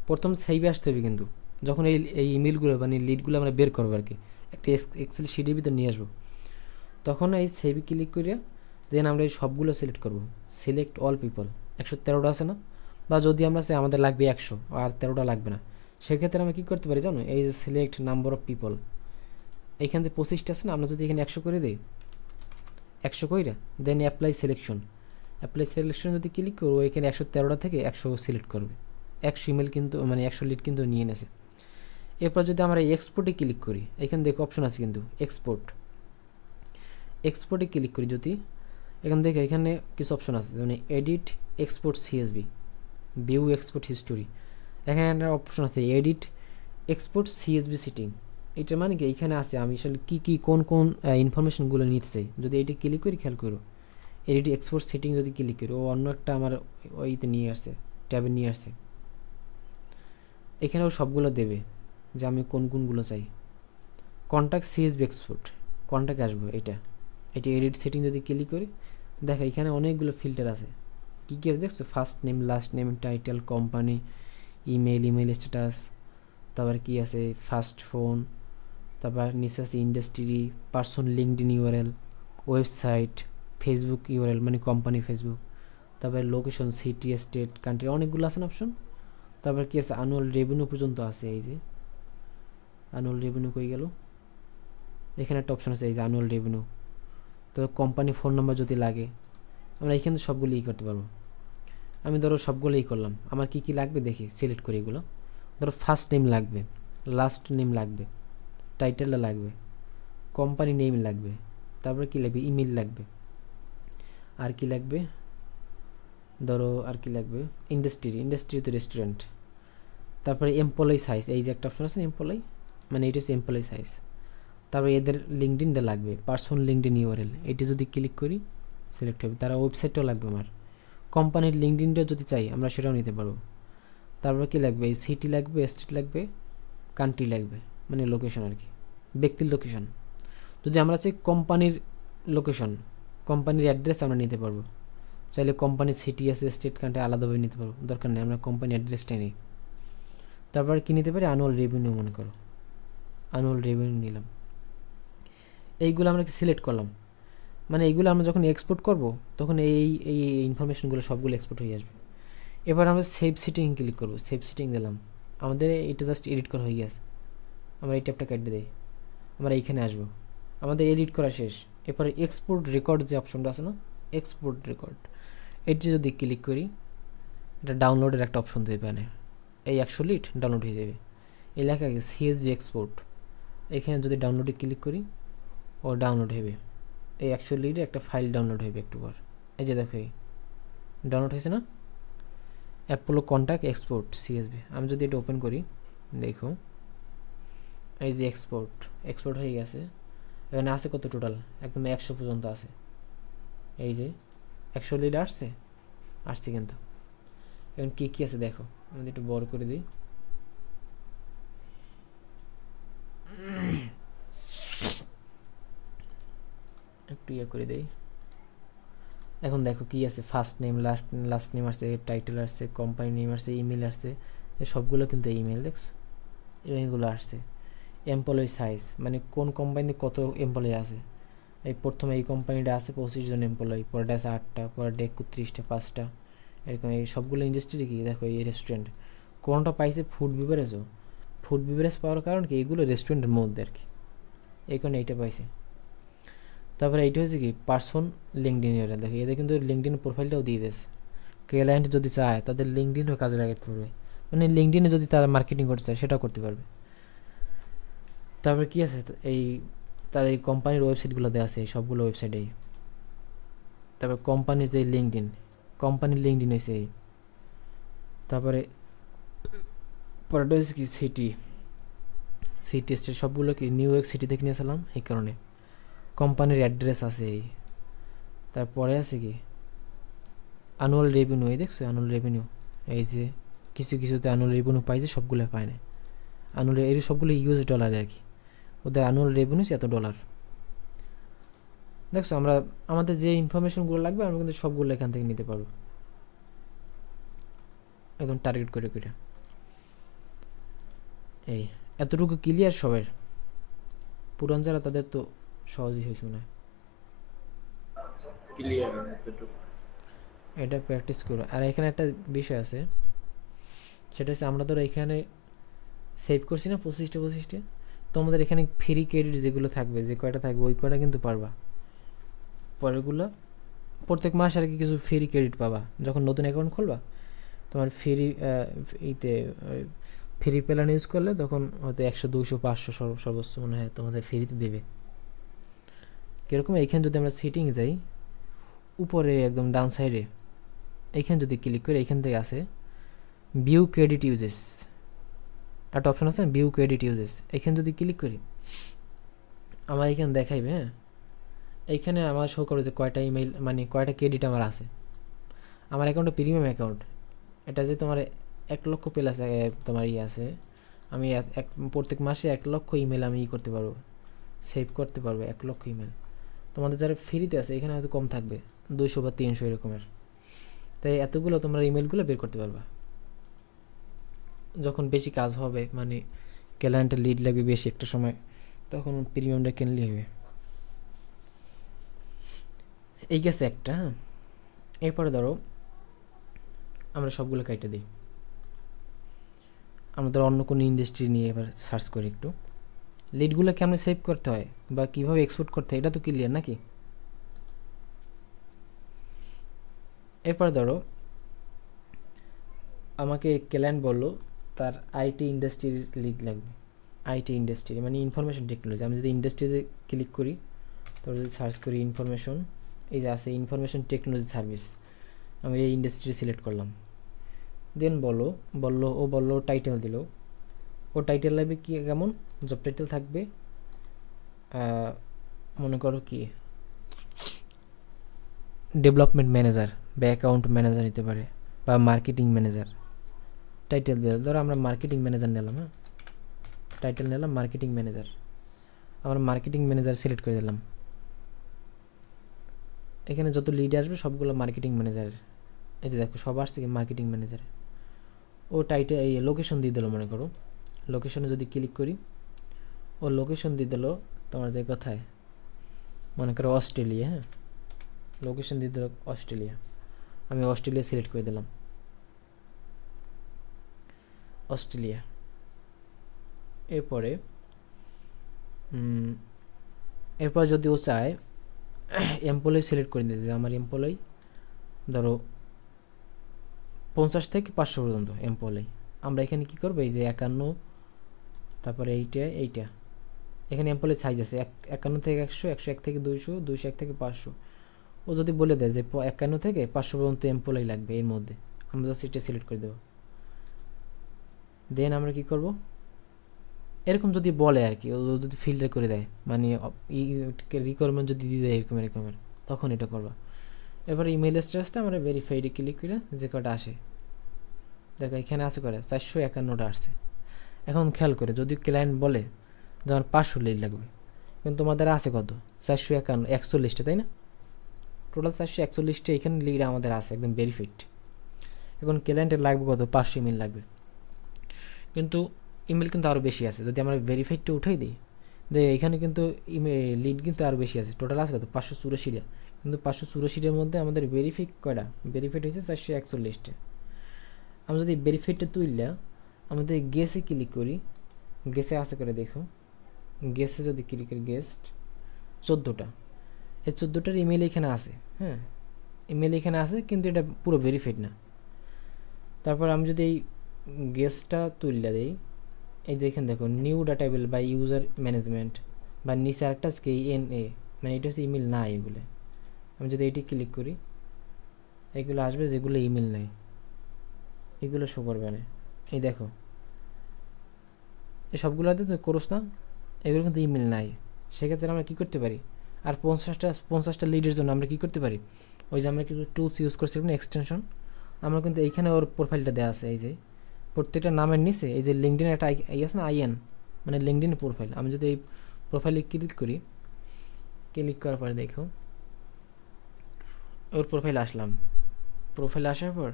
প্রথম সেইভে আসতে হবে কিন্তু, যখন এই ইমেলগুলো মানে লিডগুলো আমরা বের করবো আর কি, একটা এক্সেল শিটের ভিতরে নিয়ে আসবো, তখন এই সেভে ক্লিক করিয়া দেন আমরা এই সবগুলো সিলেক্ট করবো, সিলেক্ট অল পিপল। 113টা আছে না, বা যদি আমরা চাই আমাদের লাগবে 100 আর 13টা লাগবে না, সেক্ষেত্রে আমরা কী করতে পারি জানো, এই যে সিলেক্ট নাম্বার অফ পিপল, এইখানে যে 25টা আছে না, আমরা যদি এখানে 100 করে দিই, 100 কইরা দেন অ্যাপ্লাই সিলেকশন, অ্যাপ্লাই সিলেকশন যদি ক্লিক করবো, এখানে 113টা থেকে 100 সিলেক্ট করবে, 100 ইমেল কিন্তু মানে 100 লিড কিন্তু নিয়ে নেছে। এরপর যদি আমরা এক্সপোর্টে ক্লিক করি, এখানে দেখো অপশন আছে কিন্তু এক্সপোর্ট, এক্সপোর্টে ক্লিক করি যদি, এখান থেকে এখানে কিছু অপশন আছে, যেমন edit export CSB, view export history, এখানে একটা অপশন আছে এডিট এক্সপোর্ট সিএসবি সিটিং। এটা মানে কি এইখানে আছে আমি আসলে কী কী কোন কোন ইনফরমেশনগুলো নিতে চাই, যদি এটা ক্লিক করি খেয়াল করো, এডিট এক্সপোর্ট সেটিং যদি ক্লিক করি, ও অন্য একটা আমার ওইতে নিয়ে আসছে, ট্যাবে নিয়ে আসছে, এখানেও সবগুলো দেবে যে আমি কোন কোনগুলো চাই। কন্ট্যাক্ট সিএসবি এক্সপোর্ট, কন্ট্যাক্ট আসবো এটা, এটি এডিট সেটিং যদি ক্লিক করি, দেখো এখানে অনেকগুলো ফিল্টার আছে, কী কী আছে দেখছো, first name, last name, title, company, email, email status, তারপর কী আছে ফার্স্ট ফোন, তারপর নিচে আছে industry, person, LinkedIn URL, website, Facebook URL মানে কোম্পানি ফেসবুক, তারপরে লোকেশন, সিটি, স্টেট, কান্ট্রি, অনেকগুলো আছে না অপশন। তারপর কী আছে অ্যানুয়াল রেভিনিউ পর্যন্ত আছে, এই যে অ্যানুয়াল রেভিনিউ কই গেল, এখানে একটা অপশন আছে এই যে অ্যানুয়াল রেভিনিউ। তো কোম্পানি ফোন নাম্বার যদি লাগে আমরা এখানে সবগুলো করতে পারবো। আমি ধরো সবগুলোই করলাম, আমার কি কি লাগবে দেখি সিলেক্ট করি এগুলো। ধরো ফার্স্ট নেম লাগবে, লাস্ট নেম লাগবে, টাইটেলটা লাগবে, কোম্পানি নেম লাগবে, তারপরে কি লাগবে, ইমেল লাগবে, আর কি লাগবে ধরো, আর কি লাগবে ইন্ডাস্ট্রি, ইন্ডাস্ট্রি তো রেস্টুরেন্ট, তারপরে এমপ্লয়ি সাইজ, এই যে একটা অপশন আছে এমপ্লয়ি, মানে এটা হচ্ছে এমপ্লয়ি সাইজ। তারপরে এদের লিঙ্কডিনটা লাগবে, পার্সোনাল লিঙ্কডিন ইউআরএল, এটি যদি ক্লিক করি সিলেক্ট হবে। তারা ওয়েবসাইটটাও লাগবে আমার, কোম্পানির লিঙ্কডিনটাও যদি চাই আমরা সেটাও নিতে পারবো। তারপর কি লাগবে, এই সিটি লাগবে, স্টেট লাগবে, কান্ট্রি লাগবে মানে লোকেশন আর কি, ব্যক্তির লোকেশন। যদি আমরা চাই কোম্পানির লোকেশন, কোম্পানির অ্যাড্রেস আমরা নিতে পারবো, চাইলে কোম্পানির সিটি আছে, স্টেট, কান্ট্রি আলাদাভাবে নিতে পারবো, দরকার নেই আমরা কোম্পানির অ্যাড্রেসটাই নিই। তারপর কি নিতে পারি, অ্যানুয়াল রেভিনিউ, মনে করো অ্যানুয়াল রেভিনিউ নিলাম। এইগুলো আমরা সিলেক্ট করলাম, মানে এইগুলো আমরা যখন এক্সপোর্ট করব তখন এই এই ইনফরমেশনগুলো সবগুলো এক্সপোর্ট হয়ে আসবে। এবার আমরা সেভ সিটিং ক্লিক করব, সেভ সিটিং দিলাম, আমাদের এটা জাস্ট এডিট করা হয়ে গেছে। আমরা এই ট্যাবটা কেটে দিই, আমরা এইখানে আসবো, আমাদের এডিট করা শেষ। এরপরে এক্সপোর্ট রেকর্ড যে অপশনটা আছে না, এক্সপোর্ট রেকর্ড, এটি যদি ক্লিক করি এটা ডাউনলোডের একটা অপশন দেবে, মানে এই 100 লিট ডাউনলোড হয়ে যাবে। এই লেখা আছে সিএসভি এক্সপোর্ট, এখানে যদি ডাউনলোডে ক্লিক করি ও ডাউনলোড হবে, এই 100 লিডে একটা ফাইল ডাউনলোড হবে একটু পর। এই যে দেখো ডাউনলোড হয়েছে না, অ্যাপোলো কন্ট্যাক্ট এক্সপোর্ট সিএসভি। আমি যদি এটা ওপেন করি দেখো এই যে এক্সপোর্ট, এক্সপোর্ট হয়ে গেছে। এখানে আছে কত টোটাল, একদম 100 পর্যন্ত আছে, এই যে 100 লিড আসছে, আসছে কিন্তু। এখন কী কী আছে দেখো, আমি একটু বড় করে দিই, একটু ইয়ে করে দিই। এখন দেখো কি আছে, ফার্স্ট নেম, লাস্ট নেম আসছে, টাইটেল আসছে, কোম্পানি নেম আসছে, ইমেল আসছে, এই সবগুলো কিন্তু ইমেল দেখছো, এইগুলো আসছে। এমপ্লয়ি সাইজ মানে কোন কোম্পানিতে কত এমপ্লয়ি আছে, এই প্রথমে এই কোম্পানিটা আছে 25 জন এমপ্লয়ি, পরেরটা আছে 8টা, পরেরটা 31টা, 5টা, এরকম। এই সবগুলো ইন্ডাস্ট্রি কি দেখো, এই রেস্টুরেন্ট কোনটা পাইছে, ফুড বিভারেজও। ফুড বিভারেজ পাওয়ার কারণ কি, এগুলো রেস্টুরেন্টের মধ্যে আর কি, এই কারণে এইটা পাইছে। তারপরে এইটা হচ্ছে কি পার্সন লিঙ্কডিন, এরা দেখো এদের কিন্তু লিঙ্কডিন প্রোফাইলটাও দিয়ে দিয়েছে, ক্লায়েন্ট যদি চায় তাদের লিঙ্কডইনও কাজে লাগাতে পারবে, মানে লিঙ্কডইনে যদি তারা মার্কেটিং করতে চায় সেটাও করতে পারবে। তারপরে কি আছে, এই তাদের এই কোম্পানির ওয়েবসাইটগুলো দেওয়া আছে, এই সবগুলো ওয়েবসাইটেই। তারপর কোম্পানির যে লিঙ্কডইন, কোম্পানির লিঙ্কডইন হয়েছে এই। তারপরে পরেরটা হচ্ছে কি সিটি স্টেট, সবগুলো কি নিউ ইয়র্ক সিটি থেকে নিয়েছিলাম এই কারণে। কোম্পানির অ্যাড্রেস আছে এই। তারপরে আছে কি অ্যানুয়াল রেভিনিউ, এই দেখছো অ্যানুয়াল রেভিনিউ, এই যে কিছু কিছুতে অ্যানুয়াল রেভিনিউ পাইছে, সবগুলো পায় না। অ্যানুয়াল এই সবগুলো ইউএস ডলারে আর কি, ওদের অ্যানুয়াল রেভিনিউ এত ডলার। দেখছো আমরা আমাদের যে ইনফরমেশনগুলো লাগবে আমরা কিন্তু সবগুলো এখান থেকে নিতে পারবো, একদম টার্গেট করে করে। এই এতটুকু ক্লিয়ার সবের, পুরান যারা তাদের তো সহজই হয়েছে মনে হয়। এটা প্র্যাকটিস করো। আর এখানে একটা বিষয় আছে, সেটা হচ্ছে আমরা ধরো এখানে সেভ করছি না 25টা, তো আমাদের এখানে ফ্রি ক্রেডিট যেগুলো থাকবে, যে কয়টা থাকবে ওই কয়টা কিন্তু পারবা। পরেরগুলো প্রত্যেক মাস আর কি কিছু ফ্রি ক্রেডিট পাবা যখন নতুন অ্যাকাউন্ট খুলবা। তোমার ইতে ফ্রি প্ল্যান ইউজ করলে তখন হয়তো 100 200 500 সর্বোচ্চ মনে হয় তোমাদের ফ্রিতে দেবে। কীরকম, এইখানে যদি আমরা সেটিং যাই, উপরে একদম ডান সাইডে এইখানে যদি ক্লিক করি, এইখান থেকে আসে ভিউ ক্রেডিট ইউজেস, একটা অপশন আছে ভিউ ক্রেডিট ইউজেস। এখানে যদি ক্লিক করি আমার এখানে দেখাইবে, হ্যাঁ এইখানে আমার শো করবে যে কয়টা ইমেল মানে কয়টা ক্রেডিট আমার আছে। আমার অ্যাকাউন্টে প্রিমিয়াম অ্যাকাউন্ট, এটা যে তোমার 1 লক্ষ প্লাস তোমার আছে, আমি প্রত্যেক মাসে 1 লক্ষ ইমেল আমি করতে পারবো, সেভ করতে পারবো 1 লক্ষ ইমেল। তোমাদের যারা ফ্রিতে আছে এখানে হয়তো কম থাকবে, 200 বা 300 এরকমের। তাই এতগুলো তোমরা ইমেলগুলো বের করতে পারবা যখন বেশি কাজ হবে, মানে ক্লায়েন্টের লিড লাগবে বেশি একটা সময়, তখন প্রিমিয়ামটা কিনলে হবে। এই গেছে একটা। হ্যাঁ এরপরে ধরো আমরা সবগুলো কাইটে দিই, আমরা ধরো অন্য কোনো ইন্ডাস্ট্রি নিয়ে এবার সার্চ করি একটু। লিডগুলো কেমন সেভ করতে হয় বা কীভাবে এক্সপোর্ট করতে হয় এটা তো ক্লিয়ার নাকি। এরপর ধরো আমাকে ক্লায়েন্ট বললো তার আইটি ইন্ডাস্ট্রির লিড লাগবে, আইটি ইন্ডাস্ট্রি মানে ইনফরমেশন টেকনোলজি। আমি যদি ইন্ডাস্ট্রিতে ক্লিক করি, তারপর যদি সার্চ করি ইনফরমেশন, এই যে আছে ইনফরমেশন টেকনোলজি সার্ভিস, আমি এই ইন্ডাস্ট্রি সিলেক্ট করলাম। দেন বললো টাইটেল দিল, ও টাইটেল লাগবে কি কেমন, জব টাইটেল থাকবে মনে করো কি ডেভেলপমেন্ট ম্যানেজার বা অ্যাকাউন্ট ম্যানেজার নিতে পারে, বা মার্কেটিং ম্যানেজার। টাইটেল দিল, ধরো আমরা মার্কেটিং ম্যানেজার নিলাম, হ্যাঁ টাইটেল নিলাম মার্কেটিং ম্যানেজার, আমরা মার্কেটিং ম্যানেজার সিলেক্ট করে দিলাম। এখানে যত লিড আসবে সবগুলো মার্কেটিং ম্যানেজারের, এই যে দেখো সব আসছে মার্কেটিং ম্যানেজার। ও টাইটেল এই লোকেশন দিয়ে দিল, মনে করো লোকেশনে যদি ক্লিক করি, ও লোকেশন দিয়ে দিল তোমার যে কোথায়, মনে করো অস্ট্রেলিয়া, হ্যাঁ লোকেশন দিয়ে দিল অস্ট্রেলিয়া, আমি অস্ট্রেলিয়া সিলেক্ট করে দিলাম, অস্ট্রেলিয়া। এরপর যদি ও চায় এমপ্লয়ি সিলেক্ট করে দিতে, যে আমার এমপ্লয়ি ধরো 50 থেকে 500 পর্যন্ত এমপ্লয়ি। আমরা এখানে কি করবো, এই যে 51, তারপরে এইটা এখানে এমপ্লয়ি সাইজ আছে 51 থেকে 100, 101 থেকে 200, 201 থেকে 500। ও যদি বলে দেয় যে 51 থেকে 500 পর্যন্ত এমপ্লয়ি লাগবে এর মধ্যে, আমরা জাস্ট এটা সিলেক্ট করে দেবো। দেন আমরা কি করব, এরকম যদি বলে আর কি, ও যদি ফিল্টার করে দেয় মানে রিকোয়ারমেন্ট যদি দিয়ে দেয় এরকমের, তখন এটা করবা। এবার ইমেল স্ট্যাটাসটা আমরা ভেরিফাইডে ক্লিক করে যে কটা আসে, দেখো এখানে আছে করে 451টা আসছে। এখন খেয়াল করে যদি ক্লায়েন্ট বলে যে আমার 500 লিড লাগবে, কিন্তু তোমাদের আছে কত 441টা, তাই না? টোটাল 441টা এখানে লিড আমাদের আছে একদম ভেরিফাইড। এখন ক্লায়েন্টের লাগবে কত, 500 ইমেল লাগবে, কিন্তু ইমেল কিন্তু আরও বেশি আছে। যদি আমরা ভেরিফাইডটা উঠাই দিই, এখানে কিন্তু লিড কিন্তু আরও বেশি আছে, টোটাল আছে কত 584টা, কিন্তু 584টার মধ্যে আমাদের ভেরিফাইড কয়টা, ভেরিফাইড হয়েছে 441টা। আমরা যদি ভেরিফাইডটা তুললে আমাদের গেসে ক্লিক করি, গেসে আছে করে দেখো, গেসে যদি ক্লিক করি গেস্ট 14টা, এই 14টার ইমেল এখানে আছে, হ্যাঁ ইমেল এখানে আছে, কিন্তু এটা পুরো ভেরিফাইড না, তারপর আমি যদি এই গেস্টটা তুললে দিই, এই যে এখানে দেখো নিউ ডাটাবেল বা ইউজার ম্যানেজমেন্ট বা নিচে আরেকটা আজকে NA, মানে এটা হচ্ছে ইমেল না এগুলো। আমি যদি এটি ক্লিক করি এগুলো আসবে যেগুলো ইমেল নাই, এগুলো শো করবে না। এই দেখো এই সবগুলোতে তো করোস না, এগুলো কিন্তু ইমেল নাই। সেক্ষেত্রে আমরা কী করতে পারি, আর 50টা লিডের জন্য আমরা কী করতে পারি, ওই যে আমরা কিছু টুলস ইউজ করছিলাম না, এক্সটেনশন, আমরা কিন্তু এইখানে ওর প্রোফাইলটা দেওয়া আছে। এই যে প্রত্যেকটা নামের নিচে এই যে লিঙ্কডিন একটা আছে না, IN, মানে লিঙ্কডিন প্রোফাইল। আমি যদি এই প্রোফাইলে ক্লিক করি, ক্লিক করার পরে দেখো ওর প্রোফাইল আসলাম। প্রোফাইল আসার পর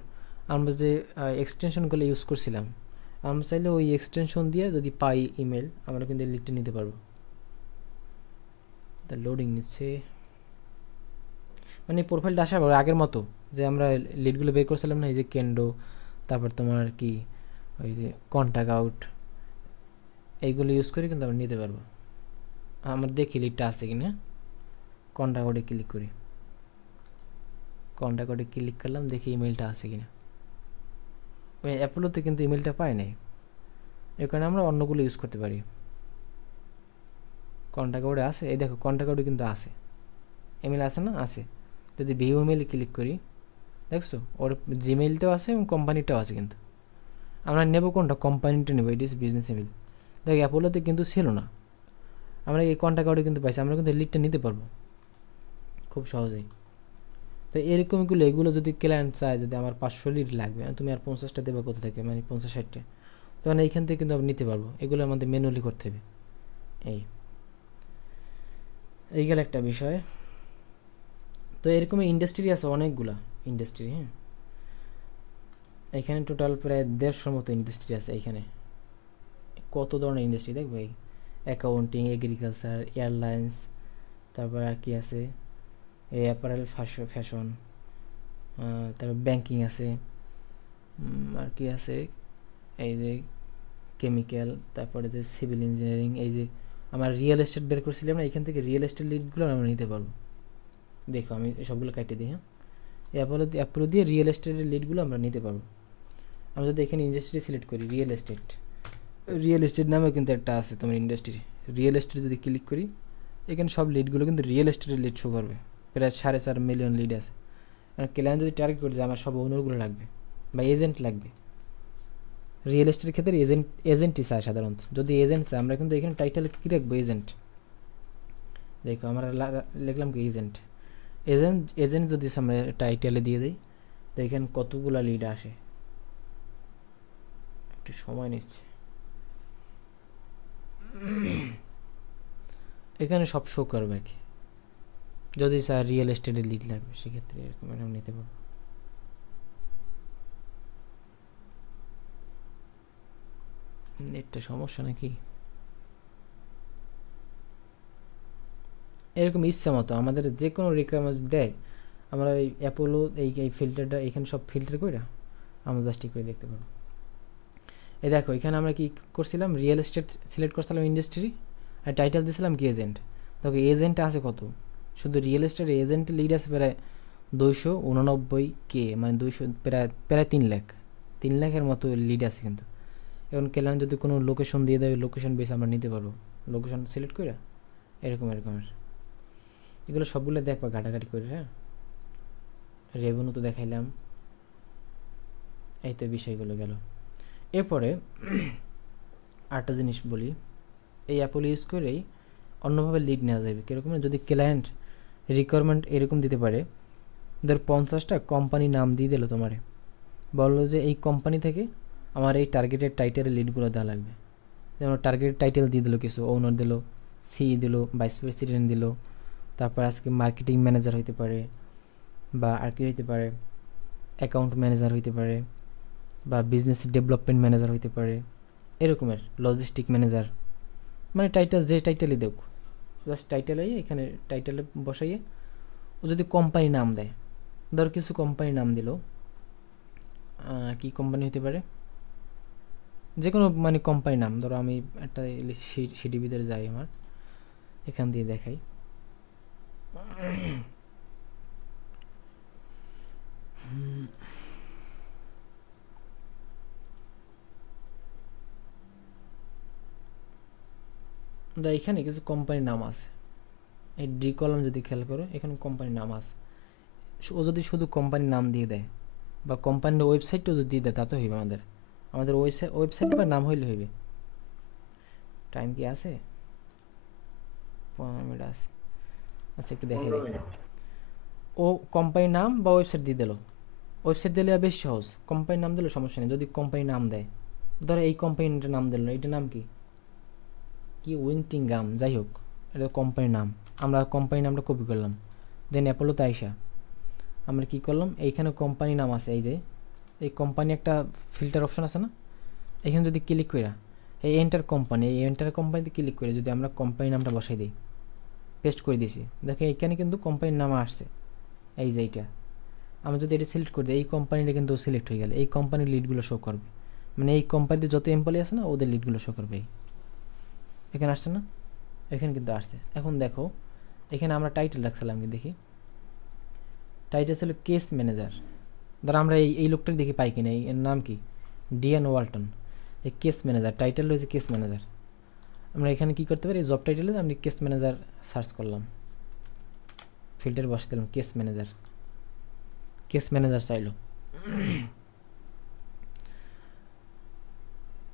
আমরা যে এক্সটেনশনগুলো ইউজ করছিলাম, আমরা চাইলে ওই এক্সটেনশন দিয়ে যদি পাই ইমেল, আমরা কিন্তু লিডটা নিতে পারবো। তা লোডিং নিচ্ছে, মানে প্রোফাইলটা আসার পর আগের মতো যে আমরা লিডগুলো বের করছিলাম না, এই যে কেন্ডো, তারপর তোমার কি ওই যে কন্ট্যাক্ট আউট, এইগুলো ইউজ করে কিন্তু আমরা নিতে পারবো। আমরা দেখি লিডটা আছে কি না, কন্ট্যাক্ট আউটে ক্লিক করি, কন্ট্যাক্ট আউটে ক্লিক করলাম, দেখি ইমেলটা আছে কি না। ওই অ্যাপোলোতে কিন্তু ইমেলটা পাই নাই, এর কারণে আমরা অন্যগুলো ইউজ করতে পারি। কন্ট্যাক্ট আউটে আছে, এই দেখো কন্ট্যাক্ট আউটে কিন্তু আছে, ইমেল আছে না, আছে। যদি ভিউ ইমেলে ক্লিক করি, দেখছো ওর জিমেইলটাও আছে এবং কোম্পানিটাও আছে। কিন্তু আমরা নেব কোনটা, কোম্পানিটা নেব, ইট ইস বিজনেস ইমেল। দেখ অ্যাপোলোতে কিন্তু ছিল না, আমরা এই কন্ট্যাক্ট আউটে কিন্তু পাইছি, আমরা কিন্তু লিডটা নিতে পারবো খুব সহজেই। তো এরকমগুলো এগুলো যদি ক্লায়েন্ট চায়, যদি আমার 500 লিড লাগবে, তুমি আর 50টা দেবে কোথা থেকে, মানে 50-60টা, তখন এইখান থেকে কিন্তু আমি নিতে পারবো। এগুলো আমাদের ম্যানুয়ালি করতে হবে। এই গেল একটা বিষয়। তো এরকম ইন্ডাস্ট্রি আছে অনেকগুলা ইন্ডাস্ট্রি। হ্যাঁ, এখানে টোটাল প্রায় 150 মতো ইন্ডাস্ট্রি আছে। এখানে কত ধরনের ইন্ডাস্ট্রি দেখবো, এই অ্যাকাউন্টিং, এগ্রিকালচার, এয়ারলাইন্স, তারপর আর কি আছে, এই অ্যাপারেল, ফ্যাশন, তারপর ব্যাংকিং আছে, আর কি আছে, এই যে কেমিক্যাল, তারপরে যে সিভিল ইঞ্জিনিয়ারিং। এই যে আমার রিয়েল এস্টেট বের করছিলাম না, এখান থেকে রিয়েল এস্টেট লিডগুলো আমরা নিতে পারবো। দেখো আমি সবগুলো কাটিয়ে দিই। হ্যাঁ, অ্যাপোলো দিয়ে রিয়েল এস্টেটের লিডগুলো আমরা নিতে পারবো। আমি যদি এখানে ইন্ডাস্ট্রি সিলেক্ট করি, রিয়েল এস্টেট নামেও কিন্তু একটা আছে তোমার ইন্ডাস্ট্রি। রিয়েল এস্টেট যদি ক্লিক করি, এখানে সব লিডগুলো কিন্তু রিয়েল এস্টেটের লিড শো করবে। প্রায় 4.5 মিলিয়ন লিড আছে। আর ক্লায়েন্ট যদি টার্গেট করে যে আমার সব ওনারগুলো লাগবে বা এজেন্ট লাগবে, রিয়েল এস্টেটের ক্ষেত্রে এজেন্টই চায় সাধারণত। যদি এজেন্ট চায়, আমরা কিন্তু এখানে টাইটেল কী রাখবো, এজেন্ট। দেখো আমরা লিখলাম কি, এজেন্ট। এজেন্ট যদি আমরা টাইটেলে দিয়ে দিই, তো এখানে কতগুলা লিড আসে, একটু সময় নিচ্ছে। এখানে সব শো করবে আর কি। যদি স্যার রিয়েল এস্টেটের লিড লাগবে, সেক্ষেত্রে এরকম এরকম নিতে পারবো। নেটটা সমস্যা নাকি, এরকম ইচ্ছা মতো আমাদের যে কোনো রিকোয়ারমেন্ট দেয়, আমরা এই অ্যাপোলো এই ফিল্টারটা এখানে সব ফিল্টার করে আমরা জাস্ট করে দেখতে পারবো। এই দেখো এখানে আমরা কি করছিলাম, রিয়েল এস্টেট সিলেক্ট করছিলাম ইন্ডাস্ট্রি, আর টাইটেল দিয়েছিলাম কি, এজেন্ট। দেখো এজেন্ট আছে কত, শুধু রিয়েল এস্টেট এজেন্টের লিড আছে প্রায় 289K, মানে 200, প্রায় 3 লাখের মতো লিড আছে কিন্তু। এখন কেলান যদি কোনো লোকেশন দিয়ে দেয়, লোকেশন বেস আমরা নিতে পারবো, লোকেশন সিলেক্ট করে এরকমের। এগুলো সবগুলো দেখবা ঘাটাঘাটি করে। হ্যাঁ, রেভিনিউ তো দেখাইলাম, এই তো বিষয়গুলো গেল। এরপরে আরেকটা জিনিস বলি, এই অ্যাপল ইউজ করেই অন্যভাবে লিড নেওয়া যাবে। কীরকম, যদি ক্লায়েন্ট রিকোয়ারমেন্ট এরকম দিতে পারে, ধর 50টা কোম্পানি নাম দিয়ে দিল তোমারে, বললো যে এই কোম্পানি থেকে আমার এই টার্গেটের টাইটেলের লিডগুলো দেওয়া লাগবে। যেমন টার্গেট টাইটেল দিয়ে দিল, কিছু ওনার দিল, দিল, ভাইস প্রেসিডেন্ট দিল, তারপর আজকে মার্কেটিং ম্যানেজার হইতে পারে, বা আর কি হইতে পারে, অ্যাকাউন্ট ম্যানেজার হইতে পারে, বা বিজনেস ডেভেলপমেন্ট ম্যানেজার হইতে পারে, এরকমের লজিস্টিক ম্যানেজার, মানে টাইটেল যে টাইটেলই দেখ, জাস্ট টাইটেলে এখানে টাইটেলে বসাইয়ে ও যদি কোম্পানি নাম দেয়, ধর কিছু কোম্পানি নাম দিল, কি কোম্পানি হতে পারে, যে কোনো মানে কোম্পানি নাম, ধরো আমি একটা সিডি ভিতরে যাই, আমার এখান দিয়ে দেখাই। এখানে কিছু কোম্পানির নাম আছে, এই ডি কলম যদি খেয়াল করো এখানে কোম্পানির নাম আছে। ও যদি শুধু কোম্পানির নাম দিয়ে দেয় বা কোম্পানির ওয়েবসাইটটাও যদি দিয়ে দেয় তাতে হইবে। আমাদের ওয়েবসাইট বা নাম হইলে হইবে। টাইম কি আছে? 15 মিনিট আছে। আচ্ছা একটু দেখে দিই। ও কোম্পানির নাম বা ওয়েবসাইট দিয়ে দিল। ওয়েবসাইট দিলে বেশ সহজ, কোম্পানির নাম দিলে সমস্যা নেই। যদি কোম্পানির নাম দেয়, ধরো এই কোম্পানিটার নাম দিল, এইটার নাম কি কি উইংটিংগাম, যাই হোক এটা কোম্পানির নাম। আমরা কোম্পানির নামটা কপি করলাম, দেন অ্যাপোলোতে আইসা আমরা কি করলাম, এইখানে কোম্পানি নাম আছে, এই যে এই কোম্পানি একটা ফিল্টার অপশন আছে না, এখানে যদি ক্লিক করা এই এন্টার কোম্পানি, এই এন্টার কোম্পানিতে ক্লিক করে যদি আমরা কোম্পানির নামটা বসাই দিই, পেস্ট করে দিছি, দেখো এইখানে কিন্তু কোম্পানির নাম আসছে, এই যে এইটা। আমরা যদি এটা সিলেক্ট করে দিই, এই কোম্পানিটা কিন্তু সিলেক্ট হয়ে গেলে এই কোম্পানির লিডগুলো শো করবে, মানে এই কোম্পানিতে যত এমপ্লয়ি আছে না ওদের লিডগুলো শো করবে। এখানে আসছে না, এখানে কিন্তু আসছে। এখন দেখো এখানে আমরা টাইটেল রাখছিলাম, কি দেখি টাইটেল ছিল কেস ম্যানেজার। ধর আমরা এই লোকটার দেখি পাই কিনা, এর নাম কি ডিএন ওয়ালটন, এই কেস ম্যানেজার, টাইটেল রয়েছে কেস ম্যানেজার। আমরা এখানে কি করতে পারি, জব টাইটেলে আমি কেস ম্যানেজার সার্চ করলাম, ফিল্টার বসে দিলাম কেস ম্যানেজার, কেস ম্যানেজার চাইলো।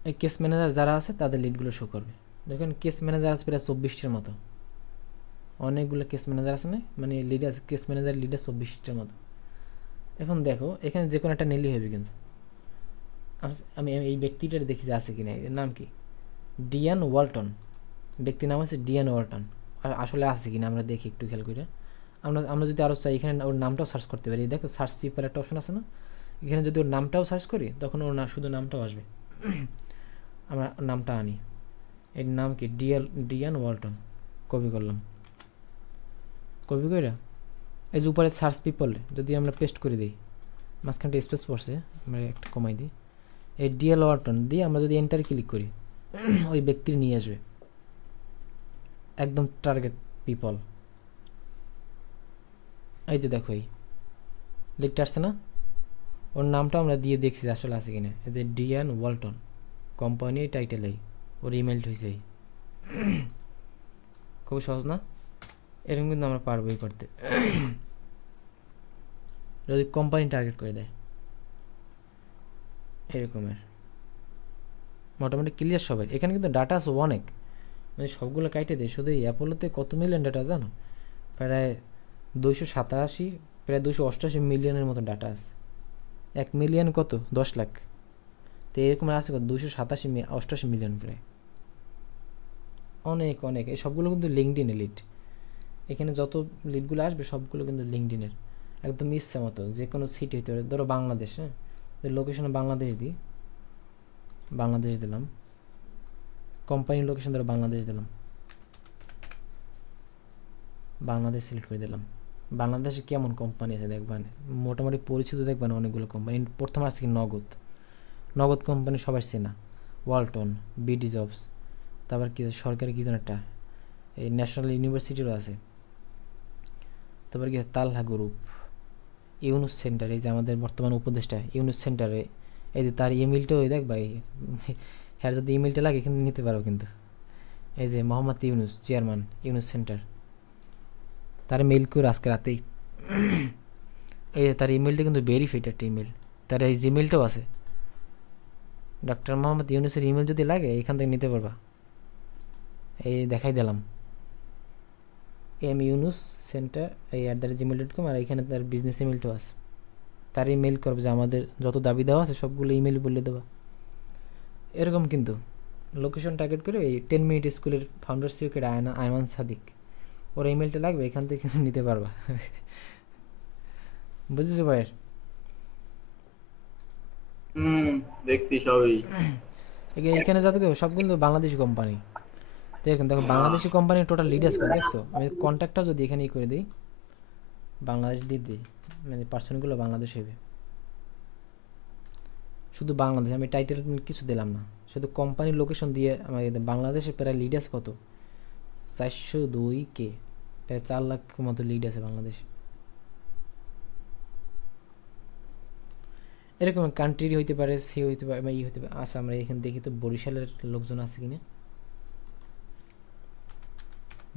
এই কেস ম্যানেজার যারা আছে তাদের লিডগুলো শো করবে। দেখেন কেস ম্যানেজার আছে প্রায় 24টার মতো, অনেকগুলো কেস ম্যানেজার আছে না, মানে লিড আছে, কেস ম্যানেজার লিডার 24টার মতো। এখন দেখো এখানে যে কোনো একটা নিলেই হবে, কিন্তু আমি এই ব্যক্তিটার দেখি যে আছে কিনা, এর নাম কি ডিয়ান ওয়ালটন, ব্যক্তির নাম আছে ডিয়ান ওয়ালটন। আর আসলে আছে কিনা আমরা দেখি একটু খেয়াল করে। আমরা যদি আরও চাই এখানে ওর নামটাও সার্চ করতে পারি, দেখো সার্চ সিপার একটা অপশন আছে না, এখানে যদি ওর নামটাও সার্চ করি তখন ওর শুধু নামটাও আসবে। আমরা নামটা আনি, এর নাম কি ডিয়ান ওয়ালটন, কপি করলাম, কপি করে এই যে উপরে সার্চ পিপল যদি আমরা পেস্ট করে দিই, মাঝখানটা স্পেস পড়ছে, আমরা একটা কমাই দিই, এই ডিএল ওয়ালটন দিয়ে আমরা যদি এন্টার ক্লিক করি ওই ব্যক্তির নিয়ে আসবে একদম টার্গেট পিপল। এই যে দেখো এই লিখতে আসছে না, ওর নামটা আমরা দিয়ে দেখছি আসলে আছে কিনা, এই যে ডিয়ান ওয়ালটন, কোম্পানি টাইটেল, এই ওর ইমেলটা হয়েছে। খুব সহজ না? এরকম কিন্তু আমরা পারবোই করতে যদি কোম্পানি টার্গেট করে দেয় এরকমের। মোটামুটি ক্লিয়ার সবাই। এখানে কিন্তু ডাটা আছে অনেক, মানে সবগুলো কাইটে দেয়। শুধু এই অ্যাপোলোতে কত মিলিয়ন ডাটা জানো, প্রায় 287, প্রায় 288 মিলিয়নের মতো ডাটা আছে। 1 মিলিয়ন কত, 10 লাখ, তো এরকম আছে কত, 288 মিলিয়ন প্রায়, অনেক অনেক। এই সবগুলো কিন্তু লিঙ্কডিনে লিড, এখানে যত লিডগুলো আসবে সবগুলো কিন্তু লিঙ্কডিনের, একদম ইচ্ছা মতো যে কোনো সিটি হতে পারে। ধরো বাংলাদেশ, হ্যাঁ লোকেশনে বাংলাদেশ দিই, বাংলাদেশ দিলাম, কোম্পানির লোকেশন ধরো বাংলাদেশ দিলাম, বাংলাদেশ সিলেক্ট করে দিলাম। বাংলাদেশে কেমন কোম্পানি আছে দেখবেন, মোটামুটি পরিচিত দেখবেন অনেকগুলো কোম্পানি। প্রথম আছে কি নগদ, নগদ কোম্পানি সবাই চেনা, ওয়ালটন, বিডি জবস, তারপর কি সরকারি কি যেন একটা এই ন্যাশনাল ইউনিভার্সিটিরও আছে, তারপর কি তালহা গ্রুপ, ইউনুস সেন্টার, এই যে আমাদের বর্তমান উপদেষ্টা ইউনুস সেন্টারে, এই যে তার ইমেলটাও দেখ ভাই, হ্যাঁ যদি ইমেলটা লাগে কিন্তু নিতে পারো কিন্তু। এই যে মোহাম্মদ ইউনুস চেয়ারম্যান ইউনুস সেন্টার, তার মেইল করে আজকে রাতেই, এই যে তার ইমেলটা কিন্তু ভেরিফাইড একটা ইমেল, তার এই জিমেলটাও আছে। ডক্টর মোহাম্মদ ইউনুসের ইমেল যদি লাগে এখান থেকে নিতে পারবা, এই দেখাই দিলাম, ইউনুস সেন্টার এই @gmail.com, আর এখানে তার বিজনেস ইমেলটাও আছে। তার ইমেল করবে যে আমাদের যত দাবি দেওয়া আছে সবগুলো ইমেল বলে দেওয়া এরকম। কিন্তু লোকেশন টার্গেট করে এই 10 মিনিট স্কুলের ফাউন্ডার সিওকে আয়মান সাদিক, ওর ইমেলটা লাগবে, এখান থেকে কিন্তু নিতে পারবা বুঝেছো ভাইয়ের? দেখছি সবই। এখানে যাতে সবগুলো বাংলাদেশি কোম্পানি, দেখুন দেখো বাংলাদেশি কোম্পানির টোটাল লিড আছে দেখছো। আমি কন্ট্যাক্টটা যদি এখানে করে দিই, বাংলাদেশ দিয়ে দিই, মানে পার্সনগুলো বাংলাদেশ হবে, শুধু বাংলাদেশ। আমি টাইটেল কিছু দিলাম না, শুধু কোম্পানির লোকেশন দিয়ে আমার বাংলাদেশে প্রায় লিড আছে কত, 402K, প্রায় 4 লাখ মতো লিড আছে বাংলাদেশে। এরকম কান্ট্রি হইতে পারে, সি হইতে পারে, ই হইতে পারে। আচ্ছা আমরা এখানে দেখি তো বরিশালের লোকজন আছে কিনা,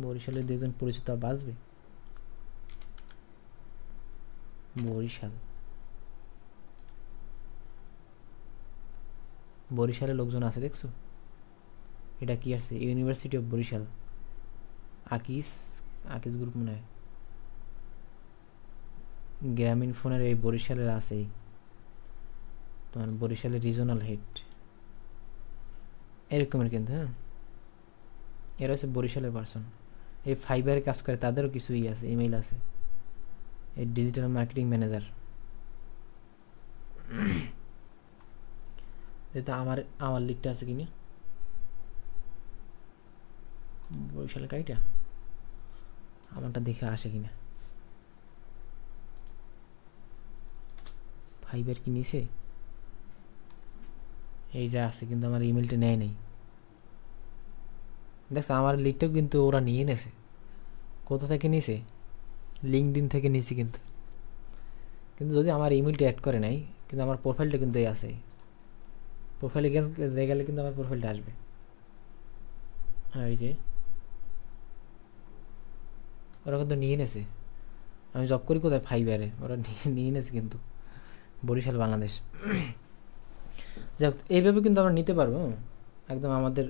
বরিশালের দুজন পরিচিত বাঁচবে। বরিশাল, বরিশালে লোকজন আছে দেখছো? এটা কি আছে? ইউনিভার্সিটি অফ বরিশাল, আকিস, আকিস গ্রুপ মনে হয়। গ্রামীণ ফোনের এই বরিশালের আছে, তোমার বরিশালের রিজনাল হেড এরকমের কিন্তু। হ্যাঁ, এরা হচ্ছে বরিশালের পার্সন। এই ফাইবারে কাজ করে, তাদেরও কিছু আছে, ইমেইল আছে। এই ডিজিটাল মার্কেটিং ম্যানেজার, এটা আমার লিগটা আছে কিনা বরিশালে কাইটা, আমারটা দেখে আসে কিনা। ফাইবার কি নিছে? এই যা আছে, কিন্তু আমার ইমেলটা নেয় নাই। দেখছো আমার লিগটাও কিন্তু ওরা নিয়ে নেছে। কোথা থেকে নিছে? লিঙ্কডইন থেকে নিছি কিন্তু। কিন্তু যদি আমার ইমেলটা অ্যাড করে নাই, কিন্তু আমার প্রোফাইলটা কিন্তু এই আছে। প্রোফাইলে গেলে কিন্তু আমার প্রোফাইলটা আসবে। এই যে ওরা কিন্তু নিয়ে নেছে। আমি জব করি কোথায়? ফাইবারে। ওরা নিয়ে নেছে কিন্তু, বরিশাল বাংলাদেশ। যাক, এইভাবে কিন্তু আমরা নিতে পারবো একদম, আমাদের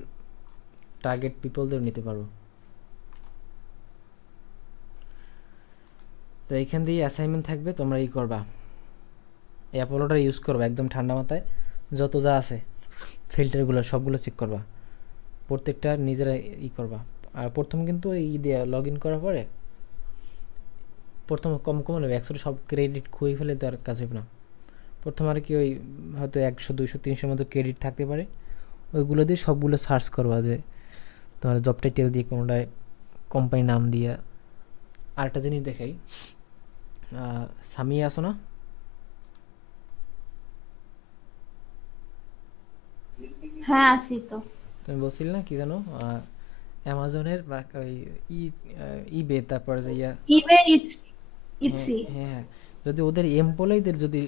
টার্গেট পিপলদের নিতে পারবো। তো এইখান দিয়ে অ্যাসাইনমেন্ট থাকবে, তোমরা ই করবা, এই অ্যাপোলোটা ইউজ করবা একদম ঠান্ডা মাথায়। যত যা আছে ফিল্টারগুলো সবগুলো চেক করবা, প্রত্যেকটা নিজেরা ই করবা। আর প্রথম কিন্তু ই দিয়ে লগ ইন করার পরে প্রথম কম কম নেবে, 100 সব ক্রেডিট খুঁয়ে ফেলে তো আর কাজ হবে না। প্রথম আর কি ওই হয়তো 100 200 300 মতো ক্রেডিট থাকতে পারে, ওইগুলো দিয়ে সবগুলো সার্চ করবা, যে তোমার জব টাইটেল দিয়ে কোনোটায় কোম্পানি নাম দিয়ে। আরেকটা জিনিস দেখাই, সামিয়া আসো না? হ্যাঁ আছি তো। তুমি বলছিলে না কি জানো, অ্যামাজনের বা ওই ই ইবে, তারপরে যে ইয়া। ইবে হ্যাঁ ইটসি। হ্যাঁ, যদি ওদের এমপ্লয়ীদের যদি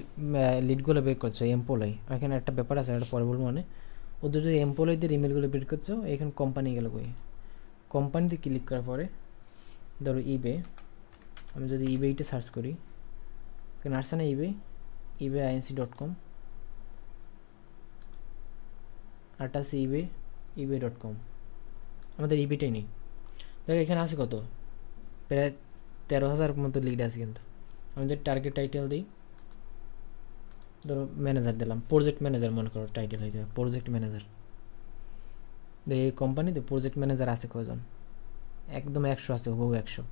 লিডগুলো বের করছো, এমপ্লয়ি এখানে একটা ব্যাপার আছে, একটা পরে বলবো। মানে ওদের যদি এমপ্লয়ীদের ইমেলগুলো বের করছো, এখানে কোম্পানি গেল কই, কোম্পানিতে ক্লিক করার পরে ধরো ইবে, আমি যদি ইবেইটা সার্চ করি, এখানে আসছে না ইবে, ebayinc.com, আরটা আছে ebay.com। আমাদের ইবেটাই নেই। দেখো এখানে আছে কত, প্রায় 13,000 মতো লিড আছে। কিন্তু আমি যদি টার্গেট টাইটেল দিই, ধরো ম্যানেজার দিলাম, প্রজেক্ট ম্যানেজার মনে করো টাইটেল হয়ে যাবে, প্রজেক্ট ম্যানেজার। এই কোম্পানিতে প্রজেক্ট ম্যানেজার আছে কয়জন? একদম 100 আছে, হুবহু 100।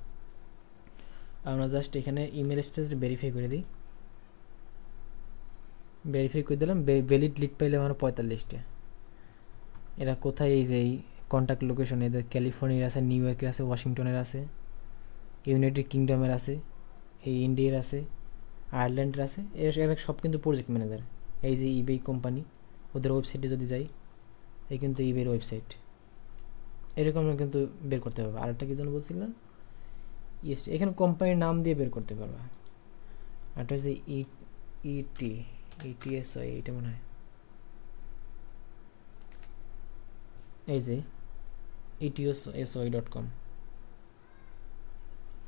আমরা জাস্ট এখানে ইমেল স্টেজটা ভেরিফাই করে দিই, ভেরিফাই করে দিলাম, ভ্যালিড লিড পাইলে আমার 45টা। এরা কোথায়? এই যে এই কন্ট্যাক্ট লোকেশন, এদের ক্যালিফোর্নিয়ার আছে, নিউ ইয়র্কের আছে, ওয়াশিংটনের আছে, ইউনাইটেড কিংডমের আছে, এই ইন্ডিয়ার আছে, আয়ারল্যান্ডের আছে। এরা সব কিন্তু প্রজেক্ট ম্যানেজার। এই যে ইবে কোম্পানি, ওদের ওয়েবসাইটে যদি যাই, এই কিন্তু ইবের ওয়েবসাইট, এরকম কিন্তু বের করতে পারবে। আরেকটা কি যেন বলছিলাম, এখানে কোম্পানির নাম দিয়ে বের করতে পারবা। আরেকটা হচ্ছে ইটিএসআই, এইটা মনে হয়, এই যে etosy.com,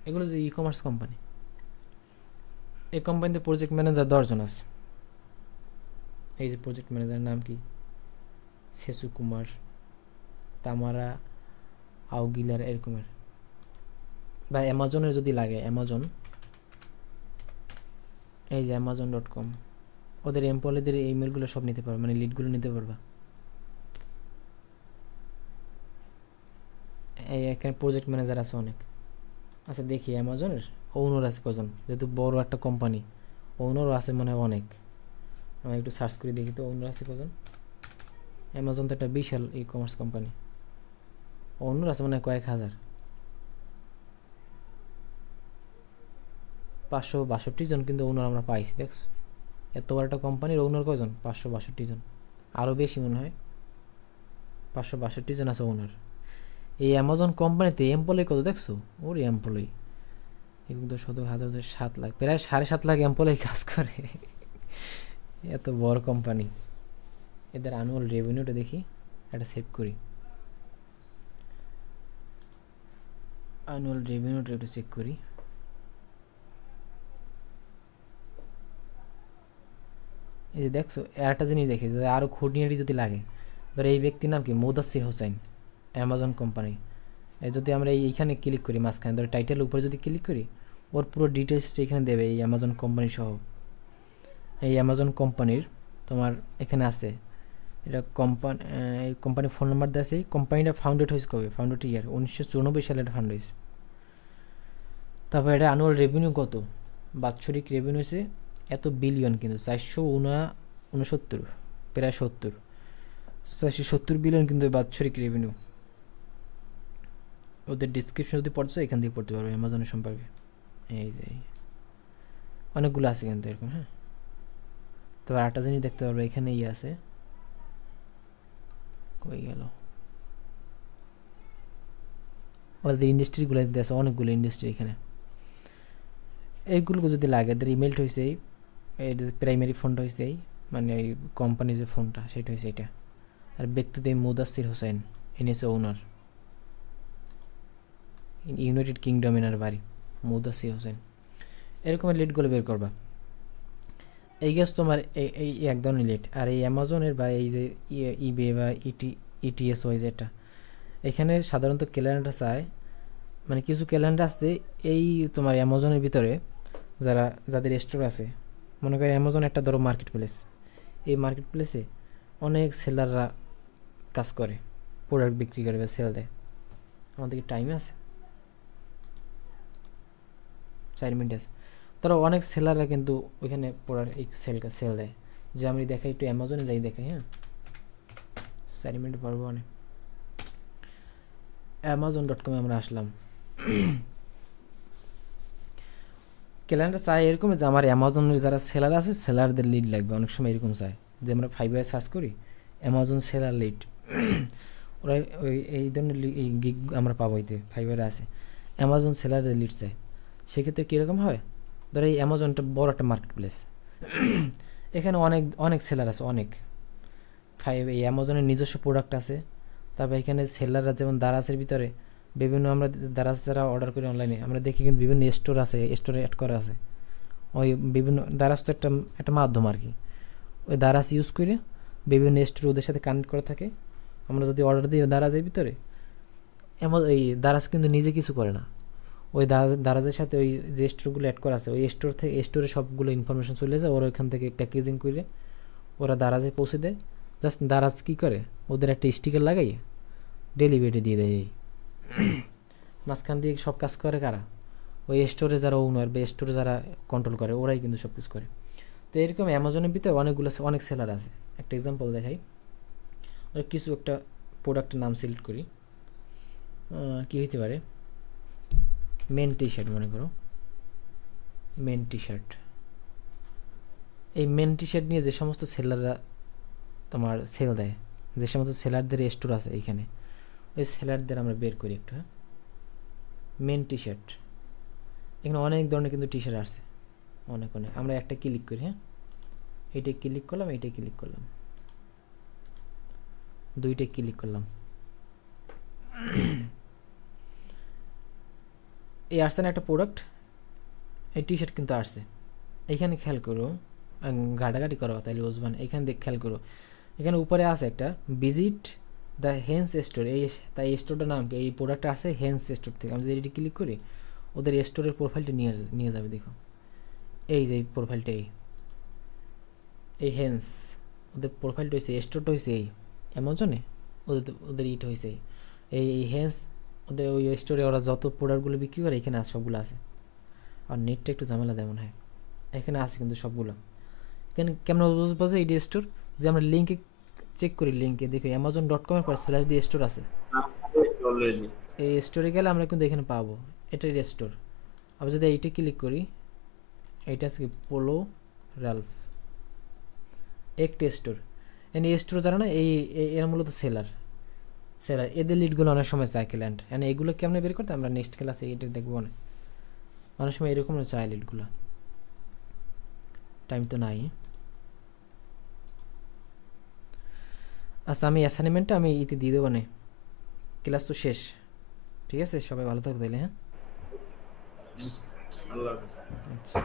এগুলো যে ই কমার্স কোম্পানি। এই কোম্পানিতে প্রজেক্ট ম্যানেজার 10 জন আছে। এই যে প্রজেক্ট ম্যানেজারের নাম কি, শেষু কুমার, তামারা আউগিলার, এরকমের। বা অ্যামাজনের যদি লাগে, অ্যামাজন, এই যে amazon.com, ওদের এমপ্লয়ীদের ইমেলগুলো সব নিতে পারবা, মানে লিডগুলো নিতে পারবা। এই এখানে প্রজেক্ট ম্যানেজার আছে অনেক। আচ্ছা দেখি অ্যামাজনের ওনার আছে কজন, যেহেতু বড় একটা কোম্পানি, ওনারও আছে মনে হয় অনেক। আমি একটু সার্চ করে দেখি তো ওনার আছে কজন। অ্যামাজন তো একটা বিশাল ই কমার্স কোম্পানি, ওনার আছে মনে হয় কয়েক হাজার। 562 জন কিন্তু ওনার আমরা পাইছি, দেখছো? এত বড় একটা কোম্পানির ওনার কজন? 562 জন, আরও বেশি মনে হয়, 562 জন আছে ওনার। এই অ্যামাজন কোম্পানিতে এমপ্লয়ি কত দেখছো? ওর এমপ্লয়ি এগুলো তো 7 লাখ, প্রায় 7.5 লাখ এমপ্লয়ি কাজ করে। এত বড় কোম্পানি। এদের অ্যানুয়াল রেভিনিউটা দেখি, এটা সেভ করি। অ্যানুয়াল রেভিনিউটা একটু চেক করি। এই যে দেখছো, একটা জিনিস দেখি যদি আরও খুঁটিনাটি যদি লাগে, ধর এই ব্যক্তির নাম কি মুদাসির হোসেন, অ্যামাজন কোম্পানি। যদি আমরা এইখানে ক্লিক করি মাঝখানে, ধর টাইটেলের উপরে যদি ক্লিক করি, ওর পুরো ডিটেলসটা এখানে দেবে এই অ্যামাজন কোম্পানি সহ। এই অ্যামাজন কোম্পানির তোমার এখানে আছে, এটা কোম্পানি, এই কোম্পানির ফোন নাম্বার দেওয়া আছে। কোম্পানিটা ফাউন্ডেড হয়েছে কবে, ফাউন্ডেড ইয়ার 1994 সালে এটা ফাউন্ড হয়েছে। তারপর এটা অ্যানুয়াল রেভিনিউ কত, বাৎসরিক রেভিনিউ হয়েছে এত বিলিয়ন, কিন্তু 469, প্রায় 470 বিলিয়ন কিন্তু বাৎসরিক রেভিনিউ। ওদের ডিসক্রিপশন যদি পড়ছো এখান থেকে পড়তে পারবে অ্যামাজনের সম্পর্কে। এই যে অনেকগুলো আছে কিন্তু এরকম। হ্যাঁ, তবে আরেকটা জিনিস দেখতে পারবে এখানে আছে, কই গেল, ওদের ইন্ডাস্ট্রিগুলো আছে, অনেকগুলো ইন্ডাস্ট্রি এখানে। এইগুলো যদি লাগে, এদের ইমেলটা হয়েছে এই প্রাইমারি ফোনটা হয়েছে এই, মানে ওই কোম্পানির যে ফোনটা সেটা হয়েছে এটা। আর ব্যক্তিতে মুদাসির হোসেন, ইনি হচ্ছে ওনার, ইউনাইটেড কিংডম এনার বাড়ি, মুদাসির হোসেন। এরকম লিডগুলো বের করবা। এই গ্যাস তোমার এই এক ধরনের লিড। আর এই অ্যামাজনের বা এই যে ইবে বা ইটিএস হয় যেটা, এখানে সাধারণত ক্যালেন্ডার চায়, মানে কিছু ক্যালেন্ডার আছে এই তোমার অ্যামাজনের ভিতরে, যাদের স্টোর আছে। মনে করি অ্যামাজন একটা ধরো মার্কেট প্লেস, এই মার্কেট প্লেসে অনেক সেলাররা কাজ করে, প্রোডাক্ট বিক্রি করে বা সেল দেয়। আমাদের কি টাইমে আছে? 4 মিনিট আছে। ধরো অনেক সেলাররা কিন্তু ওইখানে প্রোডাক্ট এই সেল দেয়। যে আমি দেখাই, একটু অ্যামাজনে যাই দেখাই। হ্যাঁ, 4 মিনিট পারবো অনেক। amazon.com আমরা আসলাম। ক্যালেন্ডার চাই এরকম যে আমার অ্যামাজনের যারা সেলার আছে, সেলারদের লিড লাগবে। অনেক সময় এরকম চায় যে আমরা ফাইবারে সার্চ করি অ্যামাজন সেলার লিড, ওরা ওই এই ধরনের গিগ আমরা পাবো। এতে ফাইবারে আছে অ্যামাজন সেলারদের লিড চায়। সেক্ষেত্রে কীরকম হয়, ধরো এই অ্যামাজনটা বড় একটা মার্কেট প্লেস, এখানে অনেক সেলার আছে, অনেক এই অ্যামাজনের নিজস্ব প্রোডাক্ট আছে। তারপর এখানে সেলাররা যেমন দারাজের ভিতরে বিভিন্ন, আমরা দারাজ যারা অর্ডার করি অনলাইনে, আমরা দেখি কিন্তু বিভিন্ন স্টোর আছে, স্টোরে অ্যাড করা আছে। ওই বিভিন্ন দারাজ তো একটা মাধ্যম আর কি, ওই দারাজ ইউজ করে বিভিন্ন স্টোর ওদের সাথে কানেক্ট করা থাকে। আমরা যদি অর্ডার দিই দারাজের ভিতরে, এমন এই দারাজ কিন্তু নিজে কিছু করে না, ওই দারাজের সাথে ওই যে স্টোরগুলো অ্যাড করা আছে, ওই স্টোর থেকে স্টোরে সবগুলো ইনফরমেশন চলে যায়। ওরা ওইখান থেকে প্যাকেজিং করে ওরা দারাজে পৌঁছে দেয়। জাস্ট দারাজ কী করে, ওদের একটা স্টিকার লাগাই ডেলিভারি দিয়ে দেয়। এই মাঝখান দিয়ে সব কাজ করে কারা, ওই স্টোরে যারা ওনার বা স্টোরে যারা কন্ট্রোল করে, ওরাই কিন্তু সব কিছু করে। তো এরকম অ্যামাজনের ভিতরে অনেক সেলার আছে। একটা এক্সাম্পল দেখাই, ওরা কিছু একটা প্রোডাক্টের নাম সিলেক্ট করি, কী হইতে পারে, মেন টি শার্ট মনে করো, মেন টি শার্ট। এই মেন টি শার্ট নিয়ে যে সমস্ত সেলাররা তোমার সেল দেয়, যে সমস্ত সেলারদের স্টোর আছে এইখানে, ওই সেলারদের আমরা বের করি একটু। হ্যাঁ, মেন টি শার্ট, এখানে অনেক ধরনের কিন্তু টি শার্ট আছে, অনেক। আমরা একটা ক্লিক করি। হ্যাঁ, এইটাই ক্লিক করলাম, এইটাই ক্লিক করলাম, দুইটাই ক্লিক করলাম। এই আসছে না একটা প্রোডাক্ট, এই টি শার্ট কিন্তু আসছে। এইখানে খেয়াল করো, ঘাটাঘাটি করো তাহলে ওসমান, এখানে খেয়াল করো, এখানে উপরে আছে একটা ভিজিট দ্য হেন্স স্টোর। তাই স্টোরটার নাম কি, এই প্রোডাক্টটা আসে হেন্স স্টোর থেকে। আমি যদি এটি ক্লিক করি, ওদের স্টোরের প্রোফাইলটা নিয়ে যাবে। দেখো এই যে প্রোফাইলটা, এই হেন্স, ওদের প্রোফাইলটা হয়েছে, স্টোরটা হয়েছে এই অ্যামাজনে, ওদের ইটা হয়েছে এই হেন্স। ওদের ওই স্টোরে ওরা যত প্রোডাক্টগুলো বিক্রি করে এখানে সবগুলো আছে। আর নেটটা একটু ঝামেলা দেয় মনে হয়, এখানে আছে কিন্তু সবগুলো। এখানে কেমন বুঝবো যে এইটা স্টোর, যে আমরা লিঙ্কে চেক করি, লিঙ্কে দেখি amazon.com-এর পর স্ল্যাশ দিয়ে স্টোর আছে, এই স্টোরে গেলে আমরা কিন্তু এখানে পাবো এটাই স্টোর। আবার যদি এইটা ক্লিক করি, এইটা আছে পোলো রালফ একটা স্টোর। এই স্টোর যারা না, এরা মূলত সেলার, এদের লিডগুলো অনেক সময় চায় ক্লায়েন্ট। মানে এগুলো কেমন বের করতে আমরা নেক্সট ক্লাসে এটা দেখবো না। অনেক সময় এরকম চায় লিডগুলো, টাইম তো নাই। আচ্ছা, আমি অ্যাসাইনমেন্টটা আমি ইতি দিয়ে দেবো না, ক্লাস তো শেষ। ঠিক আছে, সবাই ভালো থাকো তাহলে। হ্যাঁ। আল্লাহ হাফেজ। আচ্ছা